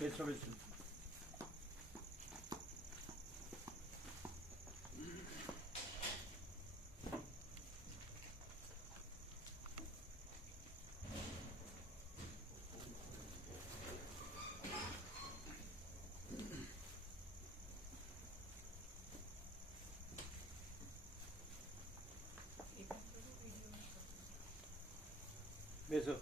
બેસો બેસો. બેસો.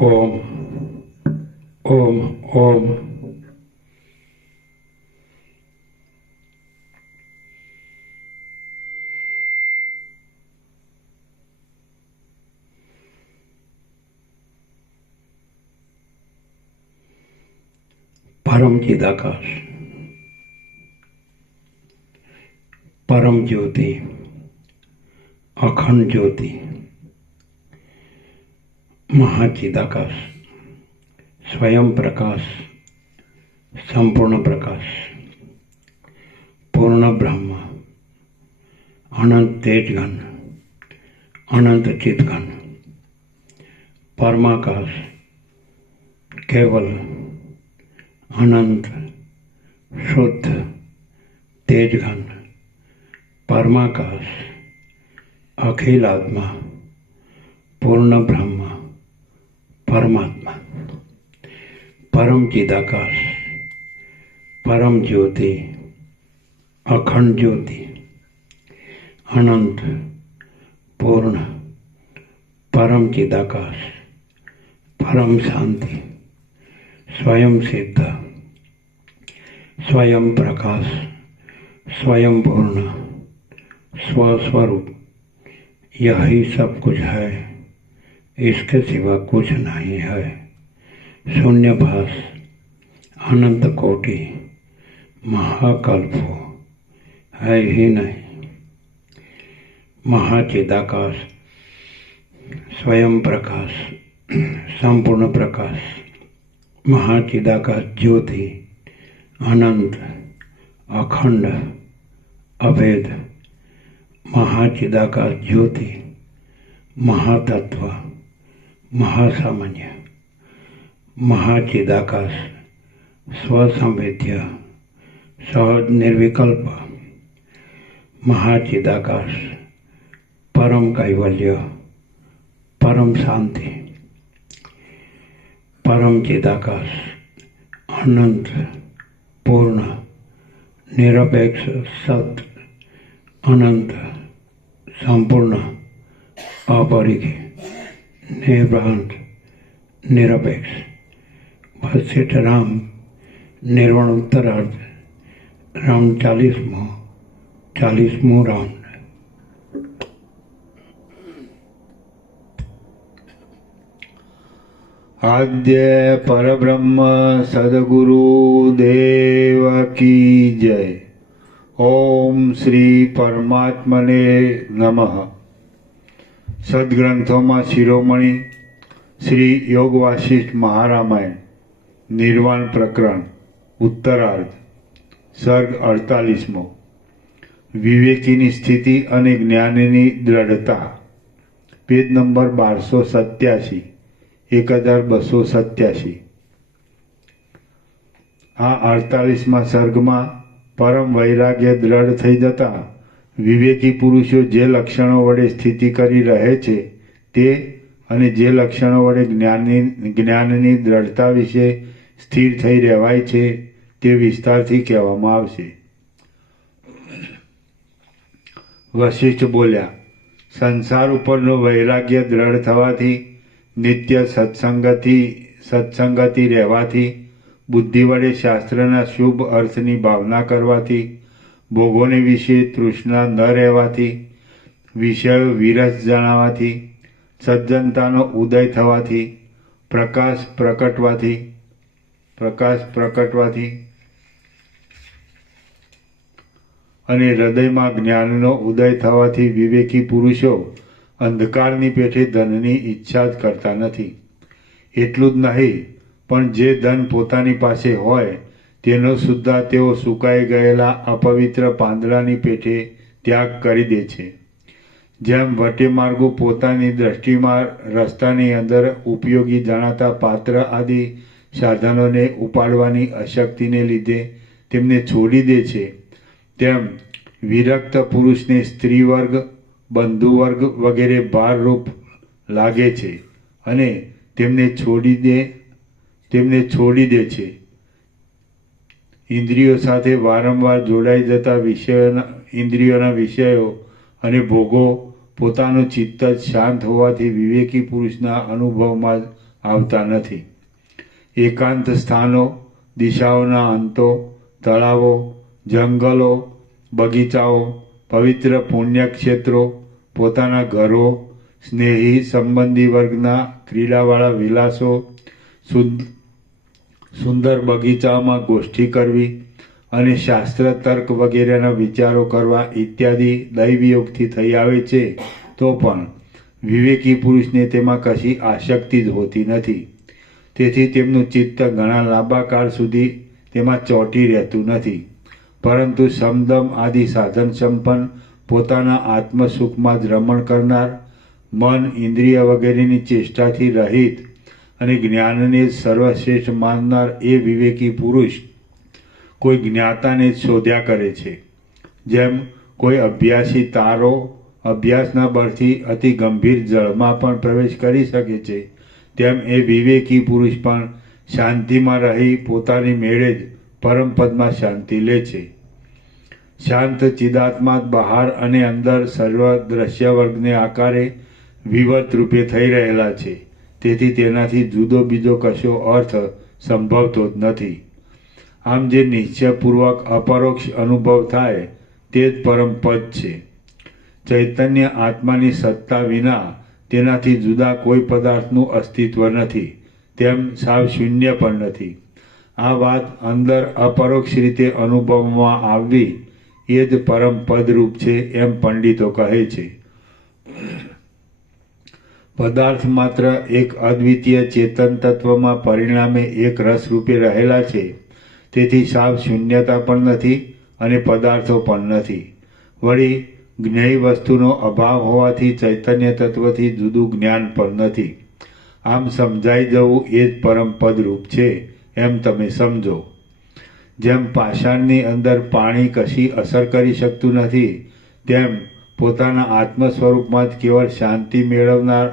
ઓમ ઓમ ઓમ. परम चिदाकाश, परम ज्योति, अखंड ज्योति, महाचिदाकाश, स्वयं प्रकाश, संपूर्ण प्रकाश, पूर्ण ब्रह्म, अनंत तेजघन, अनंत चितघन, परमाकाश, केवल अनंत शुद्ध तेजघन, परमाकाश, अखिल आत्मा, पूर्ण ब्रह्म, परमात्मा, परम चिदाकाश, परम ज्योति, अखंड ज्योति, अनंत पूर्ण परम चिदाकाश, परम शांति, स्वयं सिद्ध, स्वयं प्रकाश, स्वयं पूर्ण, स्वस्वरूप, यही सब कुछ है, इसके सिवा कुछ नहीं है। शून्यभास, अनंत कोटि, महाकल्पो है ही नहीं। महाचिदाकाश, स्वयं प्रकाश, संपूर्ण प्रकाश, महाचिदाकाश ज्योति, अनंत, अखंड, अभेद, महाचिदाकाश ज्योति, महातत्व, महासामान्य, महाचिदाकाश, स्वसंवेद्य, सहज निर्विकल्प, महाचिदाकाश, परम कैवल्य, परम शांति, परम चिदाकाश, अनंत पूर्ण निरपेक्ष सत्य, अनंत સંપૂર્ણ, अपरिघी, निर्भ्रांत, निरपेक्ष, वशिष्ठ राम, निर्वाण उत्तरार्ध, राउंड 40मो राउंड। आद्य परब्रह्म सद्गुरु देव की जय। ओम श्री परमात्मने नमः। सद्ग्रंथों में शिरोमणि श्री योग वासिष्ठ महारामायण निर्वाण प्रकरण उत्तरार्ध सर्ग 48मो विवेकीनी स्थिति अने ज्ञाननी दृढ़ता पेज नंबर 1287 1287। आ 48मा सर्गमां परम वैराग्य दृढ़ थई जता विवेकी पुरुषो जे लक्षणों वडे स्थिति करी रहे छे ते अने जे लक्षणों वडे ज्ञाननी दृढ़ता विषे स्थिर थई रहेवाय छे ते विस्तारथी कहेवामां आवशे। वशिष्ठ बोल्या, संसार उपरनो वैराग्य दृढ़ थवाथी, नित्य सत्संगति रहेवाथी, बुद्धि वडे शास्त्रना शुभ अर्थनी भावना करवाथी, भोगोने विषे तृष्णा न रहेवाथी, विषय विरस जणावाथी, सज्जनतानो उदय थवाथी, प्रकाश प्रकटवाथी अने हृदयमां ज्ञाननो उदय थवाथी विवेकी पुरुषो अंधकारनी पेठे धननी इच्छा ज करता नथी। एटલું જ नहीं पण जे धन पोतानी पासे होय तेनो सुद्धा तेओ सुकाई गयेला अपवित्र પાંદડાની पेठे त्याग करी दे छे। जेम वटे मार्गो पोतानी दृष्टिमां रस्तानी अंदर उपयोगी जणाता पात्र आदि साधनोने उपाडवानी अशक्तिने लीधे तेमने छोड़ी दे छे, तेम विरक्त पुरुषने स्त्री वर्ग, बंधु वर्ग वगैरे भार रूप लागे छे अने तेमने छोड़ी दे छे। इंद्रियों साथे वारंवार जोड़ाई जता इंद्रियोना विषयों अने भोगो पोतानुं चित्त शांत होवाथी विवेकी पुरुषना अनुभवमां आवता नथी। एकांत स्थानों, दिशाओना अंतो, तळावो, जंगलों, बगीचाओं, पवित्र पुण्यक्षेत्रों, पोताना घरों, स्नेही संबंधी वर्गना क्रीडावाळा विलासो, सुंदर बगीचाओमां गोष्ठी करवी अने शास्त्र तर्क वगैरेना विचारो करवा इत्यादि दैवयोगथी थई आवे छे तो पण विवेकी पुरुषने तेमां कशी आसक्ति ज होती नथी। तेथी तेमनुं चित्त घणा लांबा काळ सुधी तेमां ચોંટી રહેતું નથી, परंतु समदम आदि साधन संपन्न पोताना आत्मसुखमां ज रमण करनार, मन इंद्रिय वगैरेनी चेष्टाथी रहित अने ज्ञानने सर्वश्रेष्ठ माननार ए विवेकी पुरुष कोई ज्ञाताने शोध्या करे छे। जेम कोई अभ्यासी तारो अभ्यासना बळथी अति गंभीर जळमां पण प्रवेश करी शके छे, तेम ए विवेकी पुरुष पण शांतिमां रही पोतानी मेळे ज परम पदमां शांति ले छे। शांत चिदात्मा बहार अने अंदर सर्व दृश्य वर्गने आकारे विवत रूपे थई रहेला छे, तेथी तेनाथी जुदो बीजो कशो अर्थ संभवतो ज नथी। आम जे निश्चयपूर्वक अपरोक्ष अनुभव थाय ते ज परम पद छे। चैतन्य आत्मानी सत्ता विना तेनाथी जुदा कोई पदार्थनुं अस्तित्व नथी, तेम साव शून्य पण नथी। आ वात अंदर अपरोक्ष रीते अनुभवमां आववी ए ज परम पदरूप छे एम पंडितो कहे छे। पदार्थ मात्र एक अद्वितीय चेतन तत्वमां परिणामे एक रस रूपे रहेला छे, तेथी साव शून्यता पण नथी अने पदार्थो पण नथी। वળી ज्ञेय वस्तुनो अभाव होवाथी चैतन्य तत्वथी जुदुं ज्ञान पण नथी। आम समजाई जवुं ए ज परम पदरूप छे एम तमे समजो। जेम पाषाणनी अंदर पाणी कशी असर करी शकતું નથી, तेम પોતાના આત્મ સ્વરૂપમાં જ કેવળ શાંતિ મેળવનાર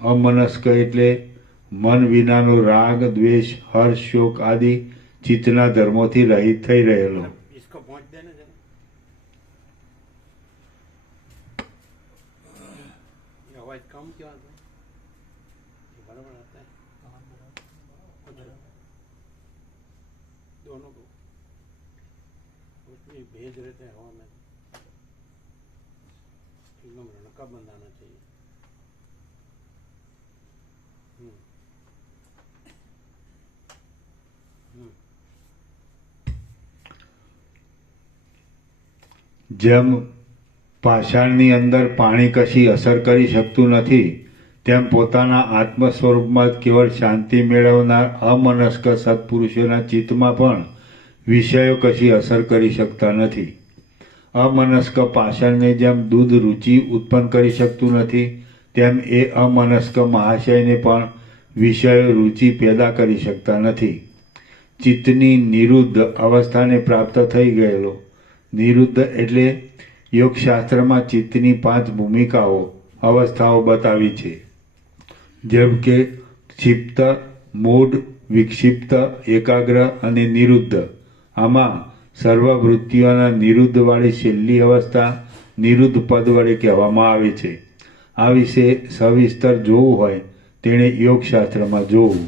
અમનસ્ક એટલે મન વિનાનો રાગ, દ્વેષ, હર્ષ, શોક આદि ચિત્તના ધર્મોથી રહિત થઈ રહેલો। कम क्यों आता है? ये बराबर आता है उधर दोनों को उसमें भेज रहते हैं हवा में, एकदम रड़का बंद आना चाहिए। જેમ પાષાણની અંદર પાણી કશી અસર કરી શકતું નથી, તેમ પોતાના આત્મ સ્વરૂપમાં જ કેવળ શાંતિ મેળવનાર અમનસ્ક સત્પુરુષોના ચિત્તમાં પણ વિષયો કશી અસર કરી શકતા નથી. અમનસ્ક પાષાણને જેમ દૂધ રુચિ ઉત્પન્ન કરી શકતું નથી, તેમ એ અમનસ્ક મહાશયને પણ વિષયો રુચિ પેદા કરી શકતા નથી. ચિત્તની નિરુદ્ધ અવસ્થાને પ્રાપ્ત થઈ ગયેલો. નિરુદ્ધ એટલે યોગશાસ્ત્રમાં ચિત્તની 5 ભૂમિકાઓ અવસ્થાઓ બતાવી છે, જેમ કે ક્ષિપ્ત, મૂઢ, વિક્ષિપ્ત, એકાગ્ર અને નિરુદ્ધ. આમાં સર્વવૃત્તિઓના નિરુદ્ધવાળી છેલ્લી અવસ્થા નિરુદ્ધ પદ વડે કહેવામાં આવે છે. આ વિશે સવિસ્તર જોવું હોય તેણે યોગશાસ્ત્રમાં જોવું.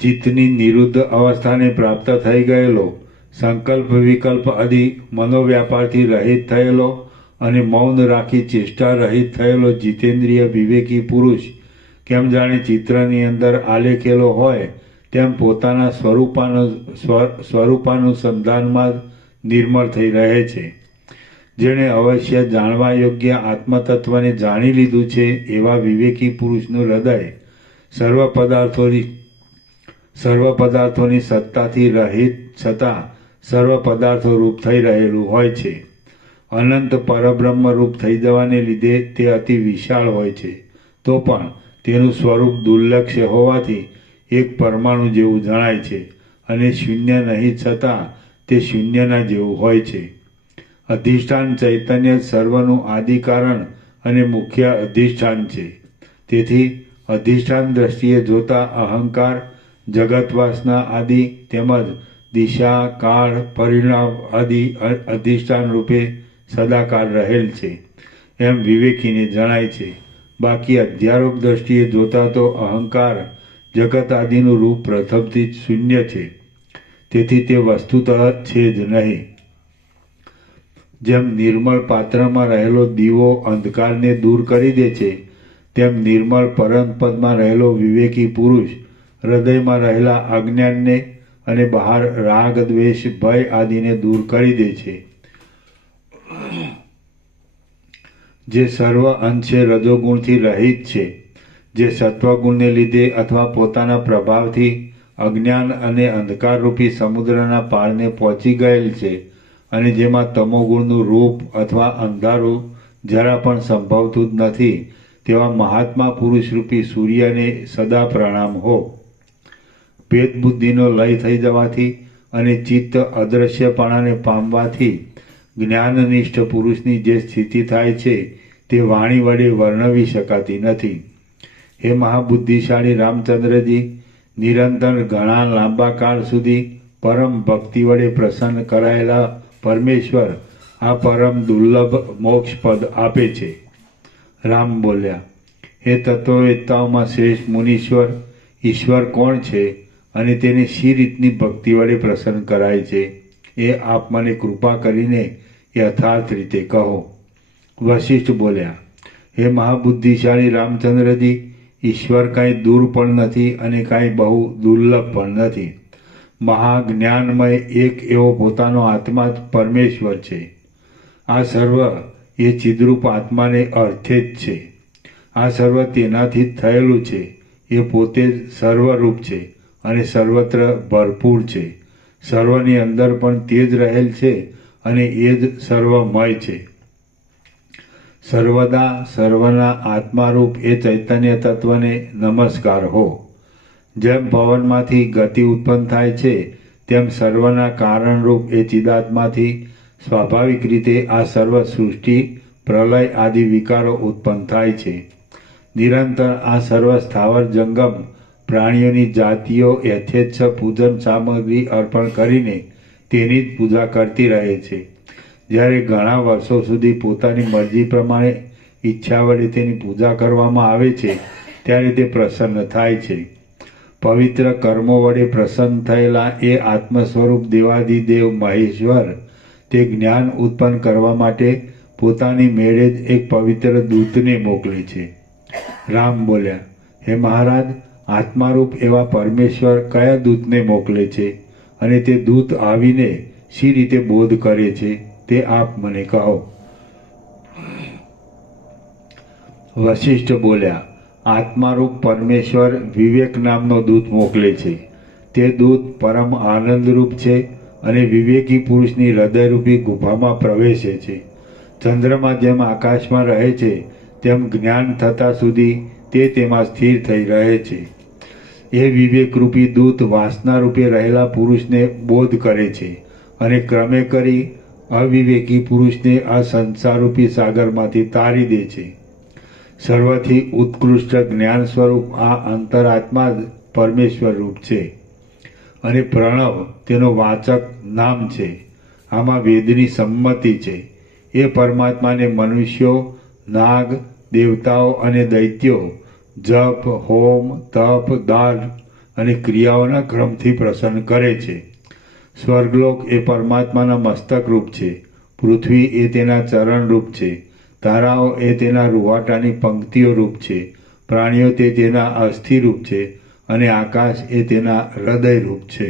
ચિત્તની નિરુદ્ધ અવસ્થાને પ્રાપ્ત થઈ ગયેલો, સંકલ્પ વિકલ્પ આદિ મનોવ્યાપારથી રહિત થયેલો અને મૌન રાખી ચેષ્ટા રહિત થયેલો જીતેન્દ્રિય વિવેકી પુરુષ કેમ જાણે ચિત્રની અંદર આલેખેલો હોય તેમ પોતાના સ્વરૂપાનુસંધાનમાં જ નિર્મળ થઈ રહે છે. જેણે અવશ્ય જાણવા યોગ્ય આત્મતત્વને જાણી લીધું છે એવા વિવેકી પુરુષનું હૃદય સર્વ પદાર્થોની સત્તાથી રહિત છતાં સર્વ પદાર્થો રૂપ થઈ રહેલું હોય છે. અનંત પરબ્રહ્મ રૂપ થઈ જવાને લીધે તે અતિ વિશાળ હોય છે, તો પણ તેનું સ્વરૂપ દુર્લક્ષ્ય હોવાથી એક પરમાણુ જેવું જણાય છે અને શૂન્ય નહીં છતાં તે શૂન્યના જેવું હોય છે. અધિષ્ઠાન ચૈતન્ય સર્વનું આદિ કારણ અને મુખ્ય અધિષ્ઠાન છે. તેથી અધિષ્ઠાન દ્રષ્ટિએ જોતા અહંકાર, જગત વાસના આદિ તેમજ દિશા, કાળ, પરિણામ આદિ અધિષ્ઠાન રૂપે સદાકાળ રહેલ છે એમ વિવેકીને જણાય છે. બાકી અધ્યારોપ દ્રષ્ટિએ જોતા તો અહંકાર, જગત આદિનું રૂપ પ્રથમથી જ શૂન્ય છે, તેથી તે વસ્તુતઃ છે જ નહીં. જેમ નિર્મળ પાત્રમાં રહેલો દીવો અંધકારને દૂર કરી દે છે, તેમ નિર્મળ પરમ પદમાં રહેલો વિવેકી પુરુષ હૃદયમાં રહેલા અજ્ઞાનને અને બહાર રાગ, દ્વેષ, ભય આદિને દૂર કરી દે છે. જે સર્વ અંશે રજોગુણથી રહિત છે, જે સત્વગુણને લીધે અથવા પોતાના પ્રભાવથી અજ્ઞાન અને અંધકારરૂપી સમુદ્રના પાળને પહોંચી ગયેલ છે અને જેમાં તમોગુણનું રૂપ અથવા અંધારું જરા પણ સંભવતું જ નથી, તેવા મહાત્મા પુરુષરૂપી સૂર્યને સદા પ્રણામ હો. ભેદ બુદ્ધિનો લય થઈ જવાથી અને ચિત્ત અદૃશ્યપણાને પામવાથી જ્ઞાનનિષ્ઠ પુરુષની જે સ્થિતિ થાય છે તે વાણી વડે વર્ણવી શકાતી નથી. હે મહાબુદ્ધિશાળી રામચંદ્રજી, નિરંતર ઘણા લાંબા કાળ સુધી પરમ ભક્તિ વડે પ્રસન્ન કરાયેલા પરમેશ્વર આ પરમ દુર્લભ મોક્ષપદ આપે છે. રામ બોલ્યા, હે તત્વવેત્તાઓમાં શ્રેષ્ઠ મુનીશ્વર, ઈશ્વર કોણ છે અને તેને શી રીતની ભક્તિ વડે પ્રસન્ન કરાય છે એ આપ મને કૃપા કરીને યથાર્થ રીતે કહો. વશિષ્ઠ બોલ્યા, હે મહાબુદ્ધિશાળી રામચંદ્રજી, ઈશ્વર કાંઈ દૂર પણ નથી અને કાંઈ બહુ દુર્લભ પણ નથી. મહાજ્ઞાનમય એક એવો પોતાનો આત્મા જ પરમેશ્વર છે. આ સર્વ એ ચિદ્રૂપ આત્માને અર્થે જ છે. આ સર્વ તેનાથી જ થયેલું છે. એ પોતે જ સર્વરૂપ છે અને સર્વત્ર ભરપૂર છે. સર્વની અંદર પણ તે જ રહેલ છે અને એ જ સર્વમય છે. સર્વદા સર્વના આત્મારૂપ એ ચૈતન્ય તત્વને નમસ્કાર હો. જેમ પવનમાંથી ગતિ ઉત્પન્ન થાય છે, તેમ સર્વના કારણરૂપ એ ચિદાત્માથી સ્વાભાવિક રીતે આ સર્વ સૃષ્ટિ, પ્રલય આદિ વિકારો ઉત્પન્ન થાય છે. નિરંતર આ સર્વ સ્થાવર જંગમ પ્રાણીઓની જાતિઓ યથેચ્છ પૂજન સામગ્રી અર્પણ કરીને તેની જ પૂજા કરતી રહે છે. જ્યારે ઘણા વર્ષો સુધી પોતાની મરજી પ્રમાણે ઈચ્છા વડે તેની પૂજા કરવામાં આવે છે ત્યારે તે પ્રસન્ન થાય છે. પવિત્ર કર્મો વડે પ્રસન્ન થયેલા એ આત્મ સ્વરૂપ દેવાધિદેવ મહેશ્વર તે જ્ઞાન ઉત્પન્ન કરવા માટે પોતાની મેળે જ એક પવિત્ર દૂતને મોકલે છે. રામ બોલ્યા, હે મહારાજ, આત્મારૂપ એવા પરમેશ્વર કયા દૂતને મોકલે છે અને તે દૂત આવીને શી રીતે બોધ કરે છે તે આપ મને કહો. વશિષ્ઠ બોલ્યા, આત્મારૂપ પરમેશ્વર વિવેક નામનો દૂત મોકલે છે. તે દૂત પરમ આનંદરૂપ છે અને વિવેકી પુરુષની હૃદયરૂપી ગુફામાં પ્રવેશે છે. ચંદ્રમાં જેમ આકાશમાં રહે છે તેમ જ્ઞાન થતાં સુધી તે તેમાં સ્થિર થઈ રહે છે. એ વિવેકરૂપી દૂત વાસનારૂપે રહેલા પુરુષને બોધ કરે છે અને ક્રમે કરી અવિવેકી પુરુષને આ સંસારરૂપી સાગરમાંથી તારી દે છે. સર્વથી ઉત્કૃષ્ટ જ્ઞાન સ્વરૂપ આ અંતરાત્મા જ પરમેશ્વર રૂપ છે અને પ્રણવ તેનો વાચક નામ છે. આમાં વેદની સંમતિ છે. એ પરમાત્માને મનુષ્યો, નાગ, દેવતાઓ અને દૈત્યો જપ, હોમ, તપ, દાન અને ક્રિયાઓના ક્રમથી પ્રસન્ન કરે છે. સ્વર્ગલોક એ પરમાત્માના મસ્તક રૂપ છે. પૃથ્વી એ તેના ચરણ રૂપ છે. તારાઓ એ તેના રૂવાટાની પંક્તિઓ રૂપ છે. પ્રાણીઓ તે તેના અસ્થિ રૂપ છે અને આકાશ એ તેના હૃદય રૂપ છે.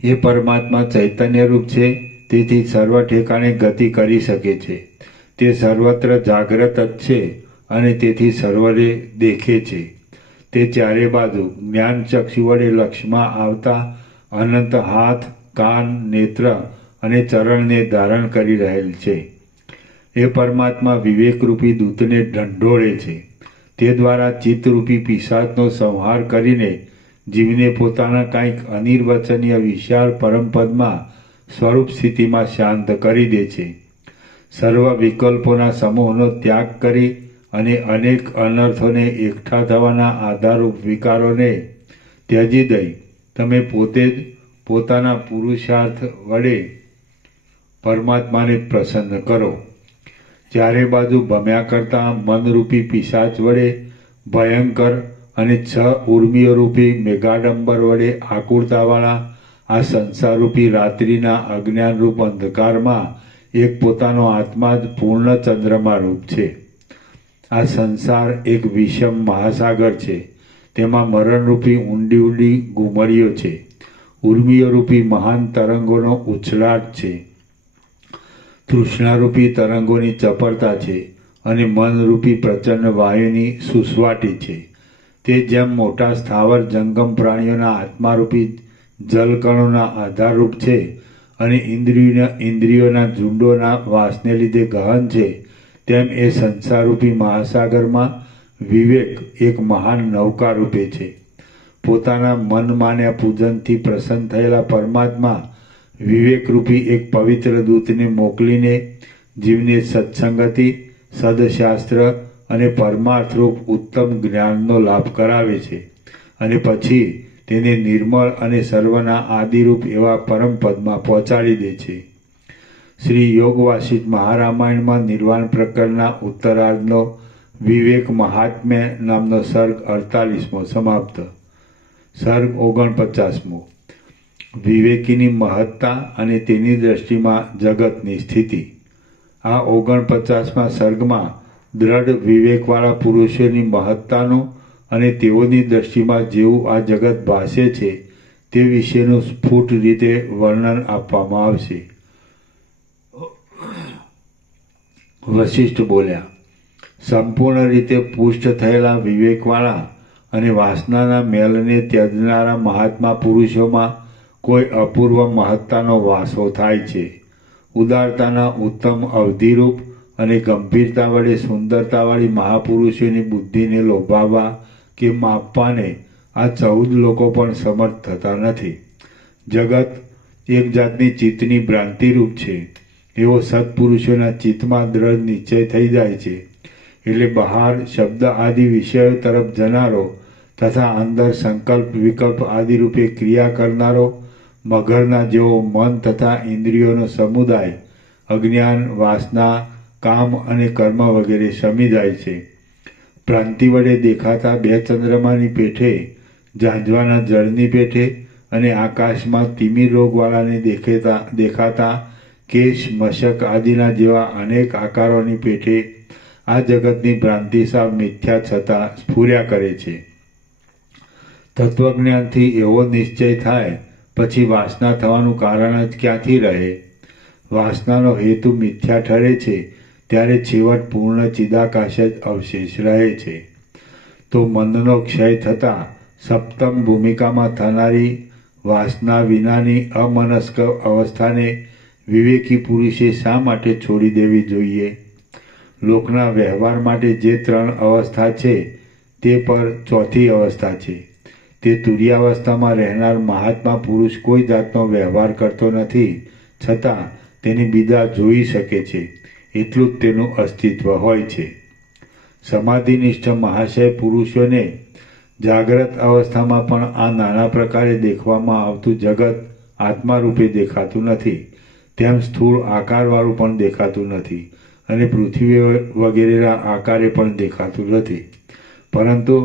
એ પરમાત્મા ચૈતન્ય રૂપ છે, તેથી સર્વ ઠેકાણે ગતિ કરી શકે છે. તે સર્વત્ર જાગ્રત જ છે અને તેથી સર્વરે દેખે છે. તે ચારે બાજુ જ્ઞાન ચક્ષુ વડે લક્ષમાં આવતા અનંત હાથ, કાન, નેત્ર અને ચરણને ધારણ કરી રહેલ છે. એ પરમાત્મા વિવેકરૂપી દૂતને ઢંઢોળે છે. તે દ્વારા ચિત્તરૂપી પિશાચનો સંહાર કરીને જીવને પોતાના કંઈક અનિર્વચનીય વિશાળ પરમપદમાં સ્વરૂપ સ્થિતિમાં શાંત કરી દે છે. સર્વ વિકલ્પોના સમૂહનો ત્યાગ કરી અને અનેક અનર્થોને એકઠા થવાના આધારરૂપ વિકારોને ત્યજી દઈ તમે પોતે જ પોતાના પુરુષાર્થ વડે પરમાત્માને પ્રસન્ન કરો. ચારે બાજુ ભમ્યા કરતા મનરૂપી પિશાચ વડે ભયંકર અને 6 ઉર્મિઓરૂપી મેઘાડંબર વડે આકુરતાવાળા આ સંસારરૂપી રાત્રિના અજ્ઞાનરૂપ અંધકારમાં એક પોતાનો આત્મા જ પૂર્ણ ચંદ્રમા રૂપ છે. આ સંસાર એક વિષમ મહાસાગર છે. તેમાં મરણરૂપી ઊંડી ઊંડી ગુમરીઓ છે. ઉર્મિઓરૂપી મહાન તરંગોનો ઉછલાટ છે. તૃષ્ણારૂપી તરંગોની ચપળતા છે અને મનરૂપી પ્રચંડ વાયુની સુસવાટી છે. તે જેમ મોટા સ્થાવર જંગમ પ્રાણીઓના આત્મારૂપી જલકણોના આધારરૂપ છે અને ઇન્દ્રિયોના ઝુંડોના વાસને લીધે ગહન છે, તેમ એ સંસારરૂપી મહાસાગરમાં વિવેક એક મહાન નૌકા રૂપે છે. પોતાના મન માન્યા પૂજનથી પ્રસન્ન થયેલા પરમાત્મા વિવેકરૂપી એક પવિત્ર દૂતને મોકલીને જીવને સત્સંગતિ, સદશાસ્ત્ર અને પરમાર્થરૂપ ઉત્તમ જ્ઞાનનો લાભ કરાવે છે અને પછી તેને નિર્મળ અને સર્વના આદિરૂપ એવા પરમપદમાં પહોંચાડી દે છે. શ્રી યોગ વાસિષ્ઠ મહારામાયણમાં નિર્વાણ પ્રકરણના ઉત્તરાર્ધનો વિવેક મહાત્મ્ય નામનો સર્ગ 48મો સમાપ્ત. સર્ગ 49મો. વિવેકીની મહત્તા અને તેની દ્રષ્ટિમાં જગતની સ્થિતિ. આ 49મા સર્ગમાં દ્રઢ વિવેકવાળા પુરુષોની મહત્તાનો અને તેઓની દ્રષ્ટિમાં જેવું આ જગત ભાસે છે તે વિશેનું સ્ફુટ રીતે વર્ણન આપવામાં આવશે. વશિષ્ઠ બોલ્યા, સંપૂર્ણ રીતે પુષ્ટ થયેલા વિવેકવાળા અને વાસનાના મેલને ત્યજનારા મહાત્મા પુરુષોમાં કોઈ અપૂર્વ મહત્તાનો વાસો થાય છે. ઉદારતાના ઉત્તમ અવધિરૂપ અને ગંભીરતા વડે સુંદરતાવાળી મહાપુરુષોની બુદ્ધિને લોભાવવા કે માપવાને આ 14 લોકો પણ સમર્થ થતા નથી. જગત એક જાતની ચિત્તની ભ્રાંતિરૂપ છે. એવો સત્પુરુષોના ચિત્તમાં દ્રઢ નિશ્ચય થઈ જાય છે. એટલે બહાર શબ્દ આદિ વિષયો તરફ જનારો તથા અંદર સંકલ્પ વિકલ્પ આદિ રૂપે ક્રિયા કરનારો મગરના જેવો મન તથા ઇન્દ્રિયોનો સમુદાય અજ્ઞાન, વાસના, કામ અને કર્મ વગેરે શમી જાય છે. ભ્રાંતિ વડે દેખાતા બે ચંદ્રમાની પેઠે, ઝાંઝવાના જળની પેઠે અને આકાશમાં તિમિર રોગવાળાને દેખાતા કેશ, મશક આદિના જેવા અનેક આકારોની પેઠે આ જગતની ભ્રાંતિ સાવ મિથ્યા છતાં સ્ફુર્યા કરે છે. તત્વજ્ઞાનથી એવો નિશ્ચય થાય પછી વાસના થવાનું કારણ જ ક્યાંથી રહે? વાસનાનો હેતુ મિથ્યા ઠરે છે ત્યારે છેવટ પૂર્ણ ચિદાકાશ જ અવશેષ રહે છે. તો મનનો ક્ષય થતાં સપ્તમ ભૂમિકામાં થનારી વાસના વિનાની અમનસ્ક અવસ્થાને વિવેકી પુરુષે શા માટે છોડી દેવી જોઈએ? લોકના વ્યવહાર માટે જે 3 અવસ્થા છે તે પર ચોથી અવસ્થા છે. તે તુર્યાવસ્થામાં રહેનાર મહાત્મા પુરુષ કોઈ જાતનો વ્યવહાર કરતો નથી, છતાં તેની બીજા જોઈ શકે છે, એટલું જ તેનું અસ્તિત્વ હોય છે. સમાધિનિષ્ઠ મહાશય પુરુષોને જાગ્રત અવસ્થામાં પણ આ નાના પ્રકારે દેખવામાં આવતું જગત આત્મા રૂપે દેખાતું નથી, તેમ સ્થૂળ આકારવાળું પણ દેખાતું નથી અને પૃથ્વી વગેરેના આકારે પણ દેખાતું નથી, પરંતુ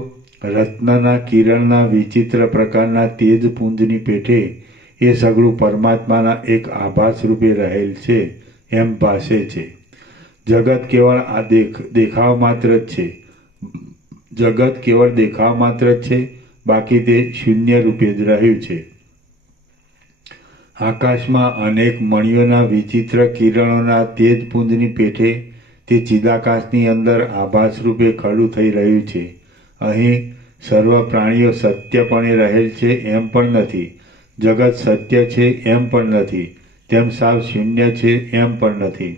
રત્નના કિરણના વિચિત્ર પ્રકારના તેજપુંજની પેઠે એ સગળું પરમાત્માના એક આભાસ રૂપે રહેલ છે એમ ભાસે છે. જગત કેવળ આ દેખાવ માત્ર જ છે. જગત કેવળ દેખાવ માત્ર જ છે, બાકી તે શૂન્ય રૂપે જ રહ્યું છે. આકાશમાં અનેક મણિયોના વિચિત્ર કિરણોના તેજપુંજની પેઠે તે ચિદાકાશની અંદર આભાસ રૂપે ખડું થઈ રહ્યું છે. અહીં સર્વ પ્રાણીઓ સત્યપણે રહેલ છે એમ પણ નથી, જગત સત્ય છે એમ પણ નથી, તેમ સાવ શૂન્ય છે એમ પણ નથી,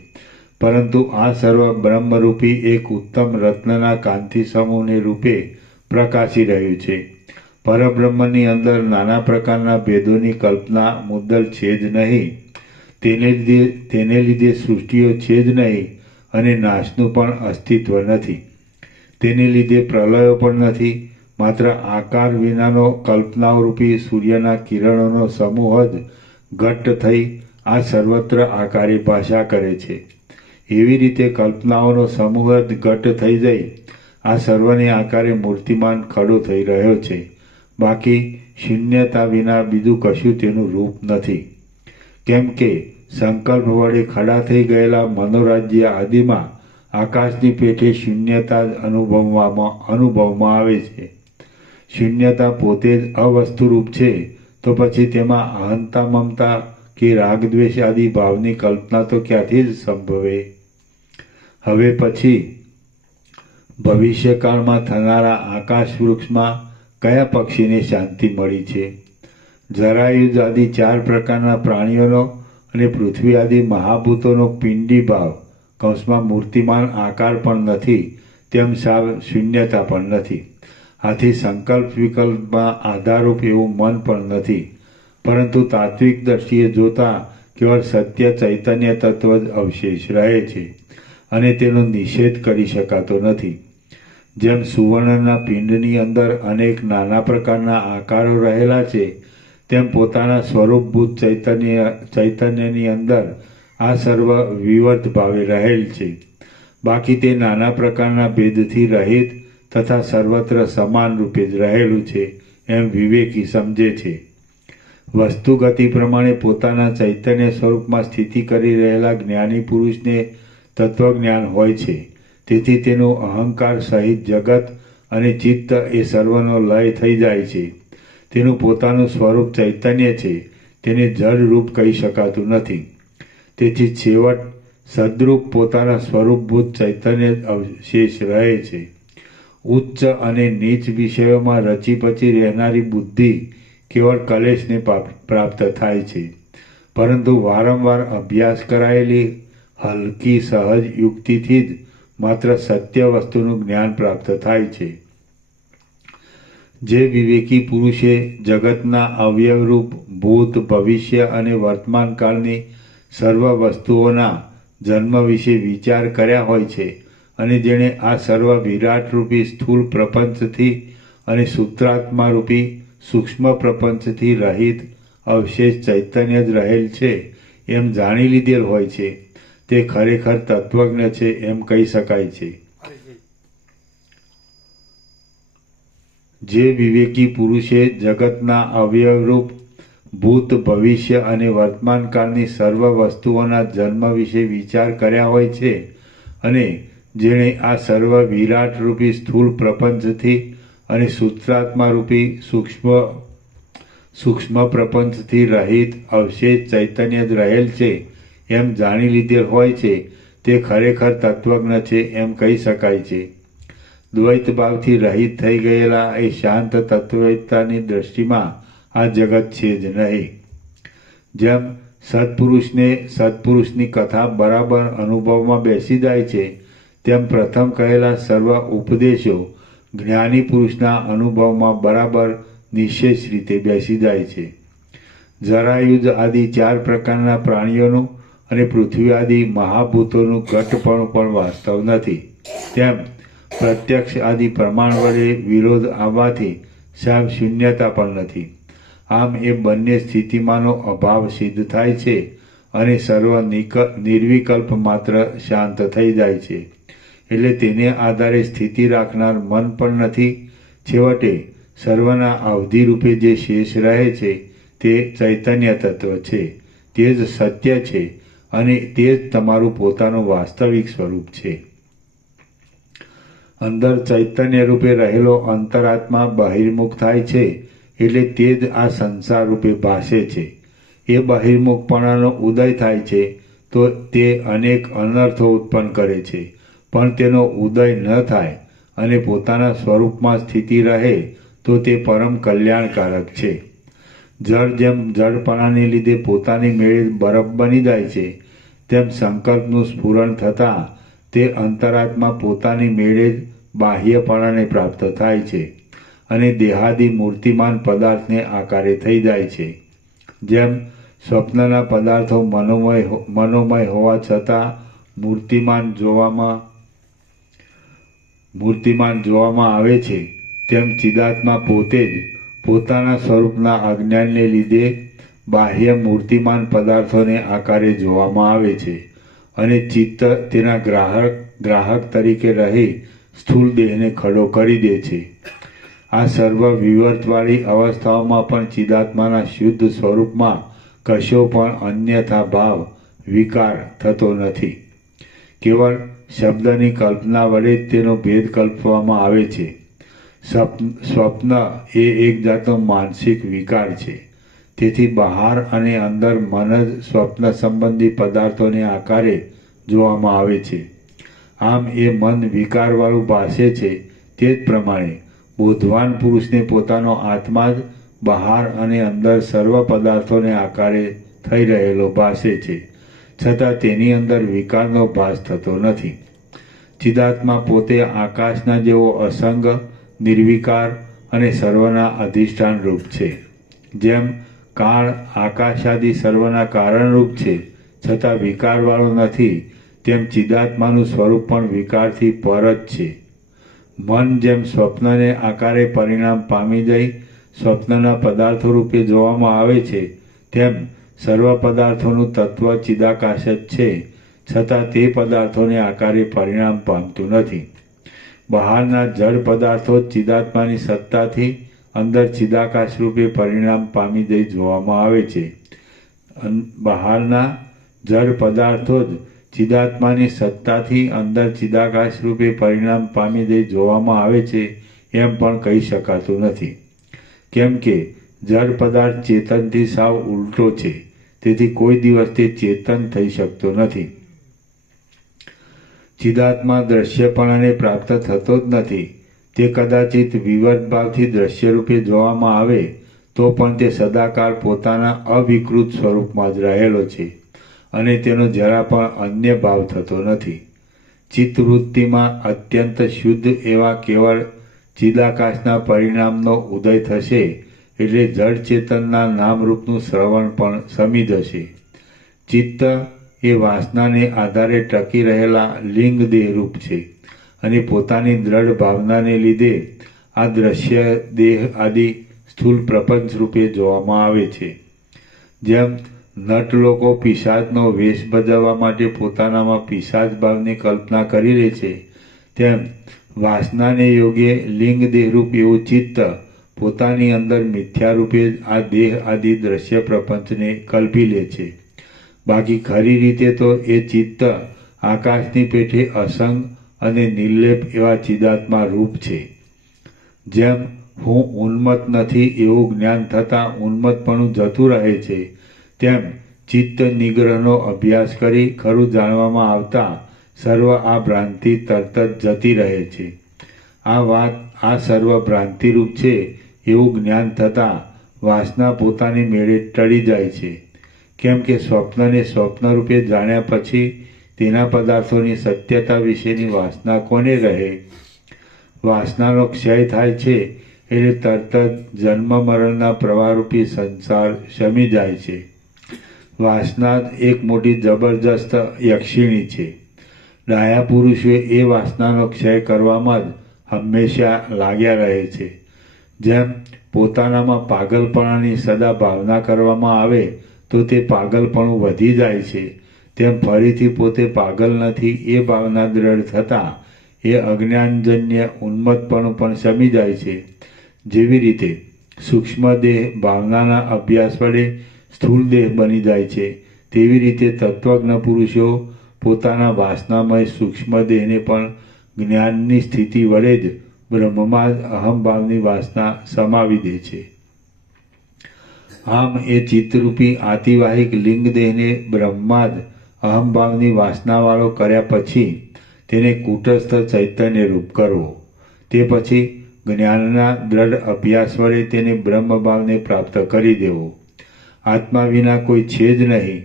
પરંતુ આ સર્વ બ્રહ્મરૂપી એક ઉત્તમ રત્નના કાંતિ સમૂહને રૂપે પ્રકાશી રહ્યું છે. પરબ્રહ્મની અંદર નાના પ્રકારના ભેદોની કલ્પના મુદ્દલ છે જ નહીં, તેને લીધે સૃષ્ટિઓ છે જ નહીં અને નાશનું પણ અસ્તિત્વ નથી. તેને લીધે પ્રલયો પણ નથી, માત્ર આકાર વિનાનો કલ્પનારૂપી સૂર્યના કિરણોનો સમૂહ જ ઘટ્ટ થઈ આ સર્વત્ર આકારે ભાષા કરે છે. એવી રીતે કલ્પનાઓનો સમૂહ જ ઘટ્ટ થઈ જઈ આ સર્વને આકારે મૂર્તિમાન ખડો થઈ રહ્યો છે, બાકી શૂન્યતા વિના બીજું કશું તેનું રૂપ નથી. કેમ કે સંકલ્પ વડે ખડા થઈ ગયેલા મનોરાજ્ય આદિમાં આકાશની પેઠે શૂન્યતા જ અનુભવમાં આવે છે. શૂન્યતા પોતે જ અવસ્તુરૂપ છે, તો પછી તેમાં અહંતા, મમતા કે રાગદ્વેષ આદિ ભાવની કલ્પના તો ક્યાંથી જ સંભવે? હવે પછી ભવિષ્યકાળમાં થનારા આકાશ વૃક્ષમાં કયા પક્ષીને શાંતિ મળી છે? જરાયુજ આદિ 4 પ્રકારના પ્રાણીઓનો અને પૃથ્વી આદિ મહાભૂતોનો પિંડી ભાવ કૌંસમાં મૂર્તિમાન આકાર પણ નથી, તેમ સાવ શૂન્યતા પણ નથી. આથી સંકલ્પ વિકલ્પમાં આધારરૂપ એવું મન પણ નથી, પરંતુ તાત્વિક દ્રષ્ટિએ જોતા કેવળ સત્ય ચૈતન્ય તત્વ જ અવશેષ રહે છે અને તેનો નિષેધ કરી શકાતો નથી. જેમ સુવર્ણના પિંડની અંદર અનેક નાના પ્રકારના આકારો રહેલા છે, તેમ પોતાના સ્વરૂપભૂત ચૈતન્યની અંદર આ સર્વ વિવર્ત ભાવે રહેલ છે, બાકી તે નાના પ્રકારના ભેદથી રહિત તથા સર્વત્ર સમાન રૂપે જ રહેલું છે એમ વિવેકી સમજે છે. વસ્તુ ગતિ પ્રમાણે પોતાના ચૈતન્ય સ્વરૂપમાં સ્થિતિ કરી રહેલા જ્ઞાની પુરુષને તત્વજ્ઞાન હોય છે, તેથી તેનું અહંકાર સહિત જગત અને ચિત્ત એ સર્વનો લય થઈ જાય છે. તેનું પોતાનું સ્વરૂપ ચૈતન્ય છે, તેને જડ રૂપ કહી શકાતું નથી. તેથી છેવટ સદરૂપ પોતાના સ્વરૂપભૂત ચૈતન્ય અવશેષ રહે છે. ઉચ્ચ અને નીચ વિષયોમાં રચીપચી રહેનારી બુદ્ધિ કેવળ કલેશને પ્રાપ્ત થાય છે, પરંતુ વારંવાર અભ્યાસ કરાયેલી હલકી સહજ યુક્તિથી જ માત્ર સત્ય વસ્તુનું જ્ઞાન પ્રાપ્ત થાય છે. જે વિવેકી પુરુષે જગતના અવયવરૂપ ભૂત, ભવિષ્ય અને વર્તમાન કાળની સર્વ વસ્તુઓના જન્મ વિશે વિચાર કર્યા હોય છે અને જેણે આ સર્વ વિરાટરૂપી સ્થૂળ પ્રપંચથી અને સૂત્રાત્મારૂપી સૂક્ષ્મ પ્રપંચથી રહિત અવશેષ ચૈતન્ય જ રહેલ છે એમ જાણી લીધેલ હોય છે તે ખરેખર તત્વજ્ઞ છે એમ કહી શકાય છે. જે વિવેકી પુરુષે જગતના અવયવરૂપ ભૂત, ભવિષ્ય અને વર્તમાન કાળની સર્વ વસ્તુઓના જન્મ વિશે વિચાર કર્યા હોય છે અને જેણે આ સર્વ વિરાટ રૂપી સ્થૂળ પ્રપંચથી અને સૂત્રાત્મા રૂપી સૂક્ષ્મ પ્રપંચથી રહિત અવશેષ ચૈતન્ય જ રહેલ છે એમ જાણી લીધેલ હોય છે તે ખરેખર તત્વજ્ઞ છે એમ કહી શકાય છે. દ્વૈત ભાવથી રહિત થઈ ગયેલા એ શાંત તત્વવેત્તાની દ્રષ્ટિમાં આ જગત છે જ નહીં. જેમ સત્પુરુષની કથા બરાબર અનુભવમાં બેસી જાય છે તેમ પ્રથમ કહેલા સર્વ ઉપદેશો જ્ઞાની પુરુષના અનુભવમાં બરાબર નિશેષ રીતે બેસી જાય છે. જરાયુજ આદિ 4 પ્રકારના પ્રાણીઓનું અને પૃથ્વી આદિ મહાભૂતોનું ઘટપણું પણ વાસ્તવ નથી. તેમ પ્રત્યક્ષ આદિ પ્રમાણ વડે વિરોધ આવવાથી સામ શૂન્યતા પણ નથી. આમ એ બંને સ્થિતિમાંનો અભાવ સિદ્ધ થાય છે અને સર્વ નિર્વિકલ્પ માત્ર શાંત થઈ જાય છે. એટલે તેને આધારે સ્થિતિ રાખનાર મન પણ નથી. છેવટે સર્વના અવધિ રૂપે જે શેષ રહે છે તે ચૈતન્ય તત્વ છે, તે જ સત્ય છે અને તે જ તમારું પોતાનું વાસ્તવિક સ્વરૂપ છે. અંદર ચૈતન્ય રૂપે રહેલો અંતરાત્મા બહિર્મુખ થાય છે એટલે તે જ આ સંસાર રૂપે ભાસે છે. એ બહિર્મુખપણાનો ઉદય થાય છે તો તે અનેક અનર્થો ઉત્પન્ન કરે છે, પણ તેનો ઉદય ન થાય અને પોતાના સ્વરૂપમાં સ્થિતિ રહે તો તે પરમ કલ્યાણકારક છે. જળ જેમ જળપણાને લીધે પોતાની મેળે બરફ બની જાય છે તેમ સંકલ્પનું સ્ફુરણ થતાં તે અંતરાત્મા પોતાની મેળે જ બાહ્યપણાને પ્રાપ્ત થાય છે અને દેહાદી મૂર્તિમાન પદાર્થને આકારે થઈ જાય છે. જેમ સ્વપ્નના પદાર્થો મનોમય હોવા છતાં મૂર્તિમાન જોવામાં આવે છે, તેમ ચિદાત્મા પોતે જ પોતાના સ્વરૂપના અજ્ઞાનને લીધે બાહ્ય મૂર્તિમાન પદાર્થોને આકારે જોવામાં આવે છે અને ચિત્ત તેના ગ્રાહક તરીકે રહી સ્થૂળ દેહને ખડો કરી દે છે. આ સર્વ વિવર્તવાળી અવસ્થાઓમાં પણ ચિદાત્માના શુદ્ધ સ્વરૂપમાં કશો પણ અન્યથા ભાવ વિકાર થતો નથી. કેવળ શબ્દની કલ્પના વડે જ તેનો ભેદ કલ્પવામાં આવે છે. સ્વપ્ન એ એક જાતનો માનસિક વિકાર છે. તેથી બહાર અને અંદર મન જ સ્વપ્ન સંબંધી પદાર્થોને આકારે જોવામાં આવે છે. આમ એ મન વિકારવાળું ભાસે છે. તે જ પ્રમાણે બોધવાન પુરુષને પોતાનો આત્મા જ બહાર અને અંદર સર્વ પદાર્થોને આકારે થઈ રહેલો ભાસે છે, છતાં તેની અંદર વિકારનો ભાસ થતો નથી. ચિદાત્મા પોતે આકાશના જેવો અસંગ, નિર્વિકાર અને સર્વના અધિષ્ઠાન રૂપ છે. જેમ કાળ આકાશાદિ સર્વના કારણરૂપ છે છતાં વિકારવાળો નથી, તેમ ચિદાત્માનું સ્વરૂપ પણ વિકારથી પર જ છે. મન જેમ સ્વપ્નને આકારે પરિણામ પામી જઈ સ્વપ્નના પદાર્થો રૂપે જોવામાં આવે છે, તેમ સર્વ પદાર્થોનું તત્વ ચિદાકાશ જ છે, છતાં તે પદાર્થોને આકારે પરિણામ પામતું નથી. બહારના જળ પદાર્થો ચિદાત્માની સત્તાથી અંદર ચિદાકાશ રૂપે પરિણામ પામી જઈ જોવામાં આવે છે. બહારના જળ પદાર્થો જ ચિદાત્માની સત્તાથી અંદર ચિદાકાશ રૂપે પરિણામ પામી જઈ જોવામાં આવે છે એમ પણ કહી શકાતું નથી. કેમ કે જળ પદાર્થ ચેતનથી સાવ ઉલટો છે, તેથી કોઈ દિવસ તે ચેતન થઈ શકતો નથી. ચિદાત્મા દ્રશ્યપણાને પ્રાપ્ત થતો જ નથી. તે કદાચિત વિવર્ત ભાવથી દ્રશ્ય રૂપે જોવામાં આવે તો પણ તે સદાકાળ પોતાના અવિકૃત સ્વરૂપમાં જ રહેલો છે અને તેનો જરા પણ અન્ય ભાવ થતો નથી. ચિત્તવૃત્તિમાં અત્યંત શુદ્ધ એવા કેવળ ચિદાકાશના પરિણામનો ઉદય થશે એટલે જડ ચેતનના નામરૂપનું શ્રવણ પણ શમી જશે. ચિત્ત એ વાસનાને આધારે ટકી રહેલા લિંગ દેહરૂપ છે અને પોતાની દ્રઢ ભાવનાને લીધે આ દ્રશ્ય દેહ આદિ સ્થૂળ પ્રપંચ રૂપે જોવામાં આવે છે. જેમ નટ લોકો પિશાચનો વેશ ભજવવા માટે પોતાનામાં પિશાચ ભાવની કલ્પના કરી લે છે, તેમ વાસનાને યોગે લિંગ દેહરૂપ એવું ચિત્ત પોતાની અંદર મિથ્યારૂપે આ દેહ આદિ દ્રશ્ય પ્રપંચને કલ્પી લે છે. બાકી ખરી રીતે તો એ ચિત્ત આકાશની પેઠે અસંગ અને નિર્લેપ એવા ચિદાત્મા રૂપ છે. જેમ હું ઉન્મત્ત નથી એવું જ્ઞાન થતાં ઉન્મત્તપણું જતું રહે છે, તેમ ચિત્ત નિગ્રહનો અભ્યાસ કરી ખરું જાણવામાં આવતા સર્વ આ ભ્રાંતિ તરત જ જતી રહે છે. આ વાત આ સર્વ ભ્રાંતિરૂપ છે એવું જ્ઞાન થતાં વાસના પોતાની મેળે ટળી જાય છે. કેમ કે સ્વપ્નને સ્વપ્નરૂપે જાણ્યા પછી તેના પદાર્થોની સત્યતા વિશેની વાસના કોને રહે? વાસનાનો ક્ષય થાય છે એટલે તરત જ જન્મ મરણના પ્રવાહરૂપી સંસાર શમી જાય છે. વાસના એક મોટી જબરજસ્ત યક્ષિણી છે. ડાયા પુરુષોએ એ વાસનાનો ક્ષય કરવામાં જ હંમેશા લાગ્યા રહે છે. જેમ પોતાનામાં પાગલપણાની સદા ભાવના કરવામાં આવે તો તે પાગલપણું વધી જાય છે, તેમ ફરીથી પોતે પાગલ નથી એ ભાવના દ્રઢ થતાં એ અજ્ઞાનજન્ય ઉન્મત્તપણું પણ શમી જાય છે. જેવી રીતે સૂક્ષ્મ દેહ ભાવનાના અભ્યાસ વડે સ્થૂળ દેહ બની જાય છે, તેવી રીતે તત્વજ્ઞ પુરુષો પોતાના વાસનામય સૂક્ષ્મ દેહને પણ જ્ઞાનની સ્થિતિ વડે જ બ્રહ્મમાં જ અહમભાવની વાસના સમાવી દે છે. આમ એ ચિત્તરૂપી આતિવાહિક લિંગ દેહને બ્રહ્મમાં જ અહમભાવની વાસનાવાળો કર્યા પછી તેને કૂટસ્થ ચૈતન્ય રૂપ કરવો. તે પછી જ્ઞાનના દ્રઢ અભ્યાસ વડે તેને બ્રહ્મભાવને પ્રાપ્ત કરી દેવો. આત્મા વિના કોઈ છે જ નહીં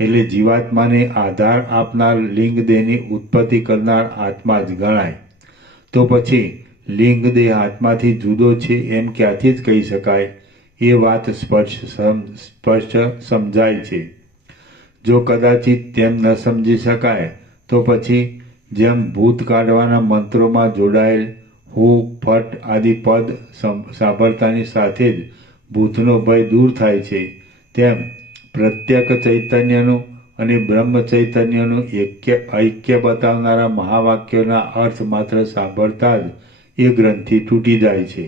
એટલે જીવાત્માને આધાર આપનાર લિંગ દેહની ઉત્પત્તિ કરનાર આત્મા જ ગણાય. તો પછી લિંગ દેહ આત્માથી જુદો છે એમ ક્યાંથી જ કહી શકાય? એ વાત સ્પષ્ટ સમજાય છે. જો કદાચિત તેમ ન સમજી શકાય તો પછી જેમ ભૂત કાઢવાના મંત્રોમાં જોડાયેલ હું ફટ આદિ પદ સાંભળતાની સાથે જ ભૂતનો ભય દૂર થાય છે, તેમ પ્રત્યેક ચૈતન્યનું અને બ્રહ્મ ચૈતન્યનું ઐક્ય બતાવનારા મહાવાક્યોના અર્થ માત્ર સાંભળતા જ એ ગ્રંથિ તૂટી જાય છે.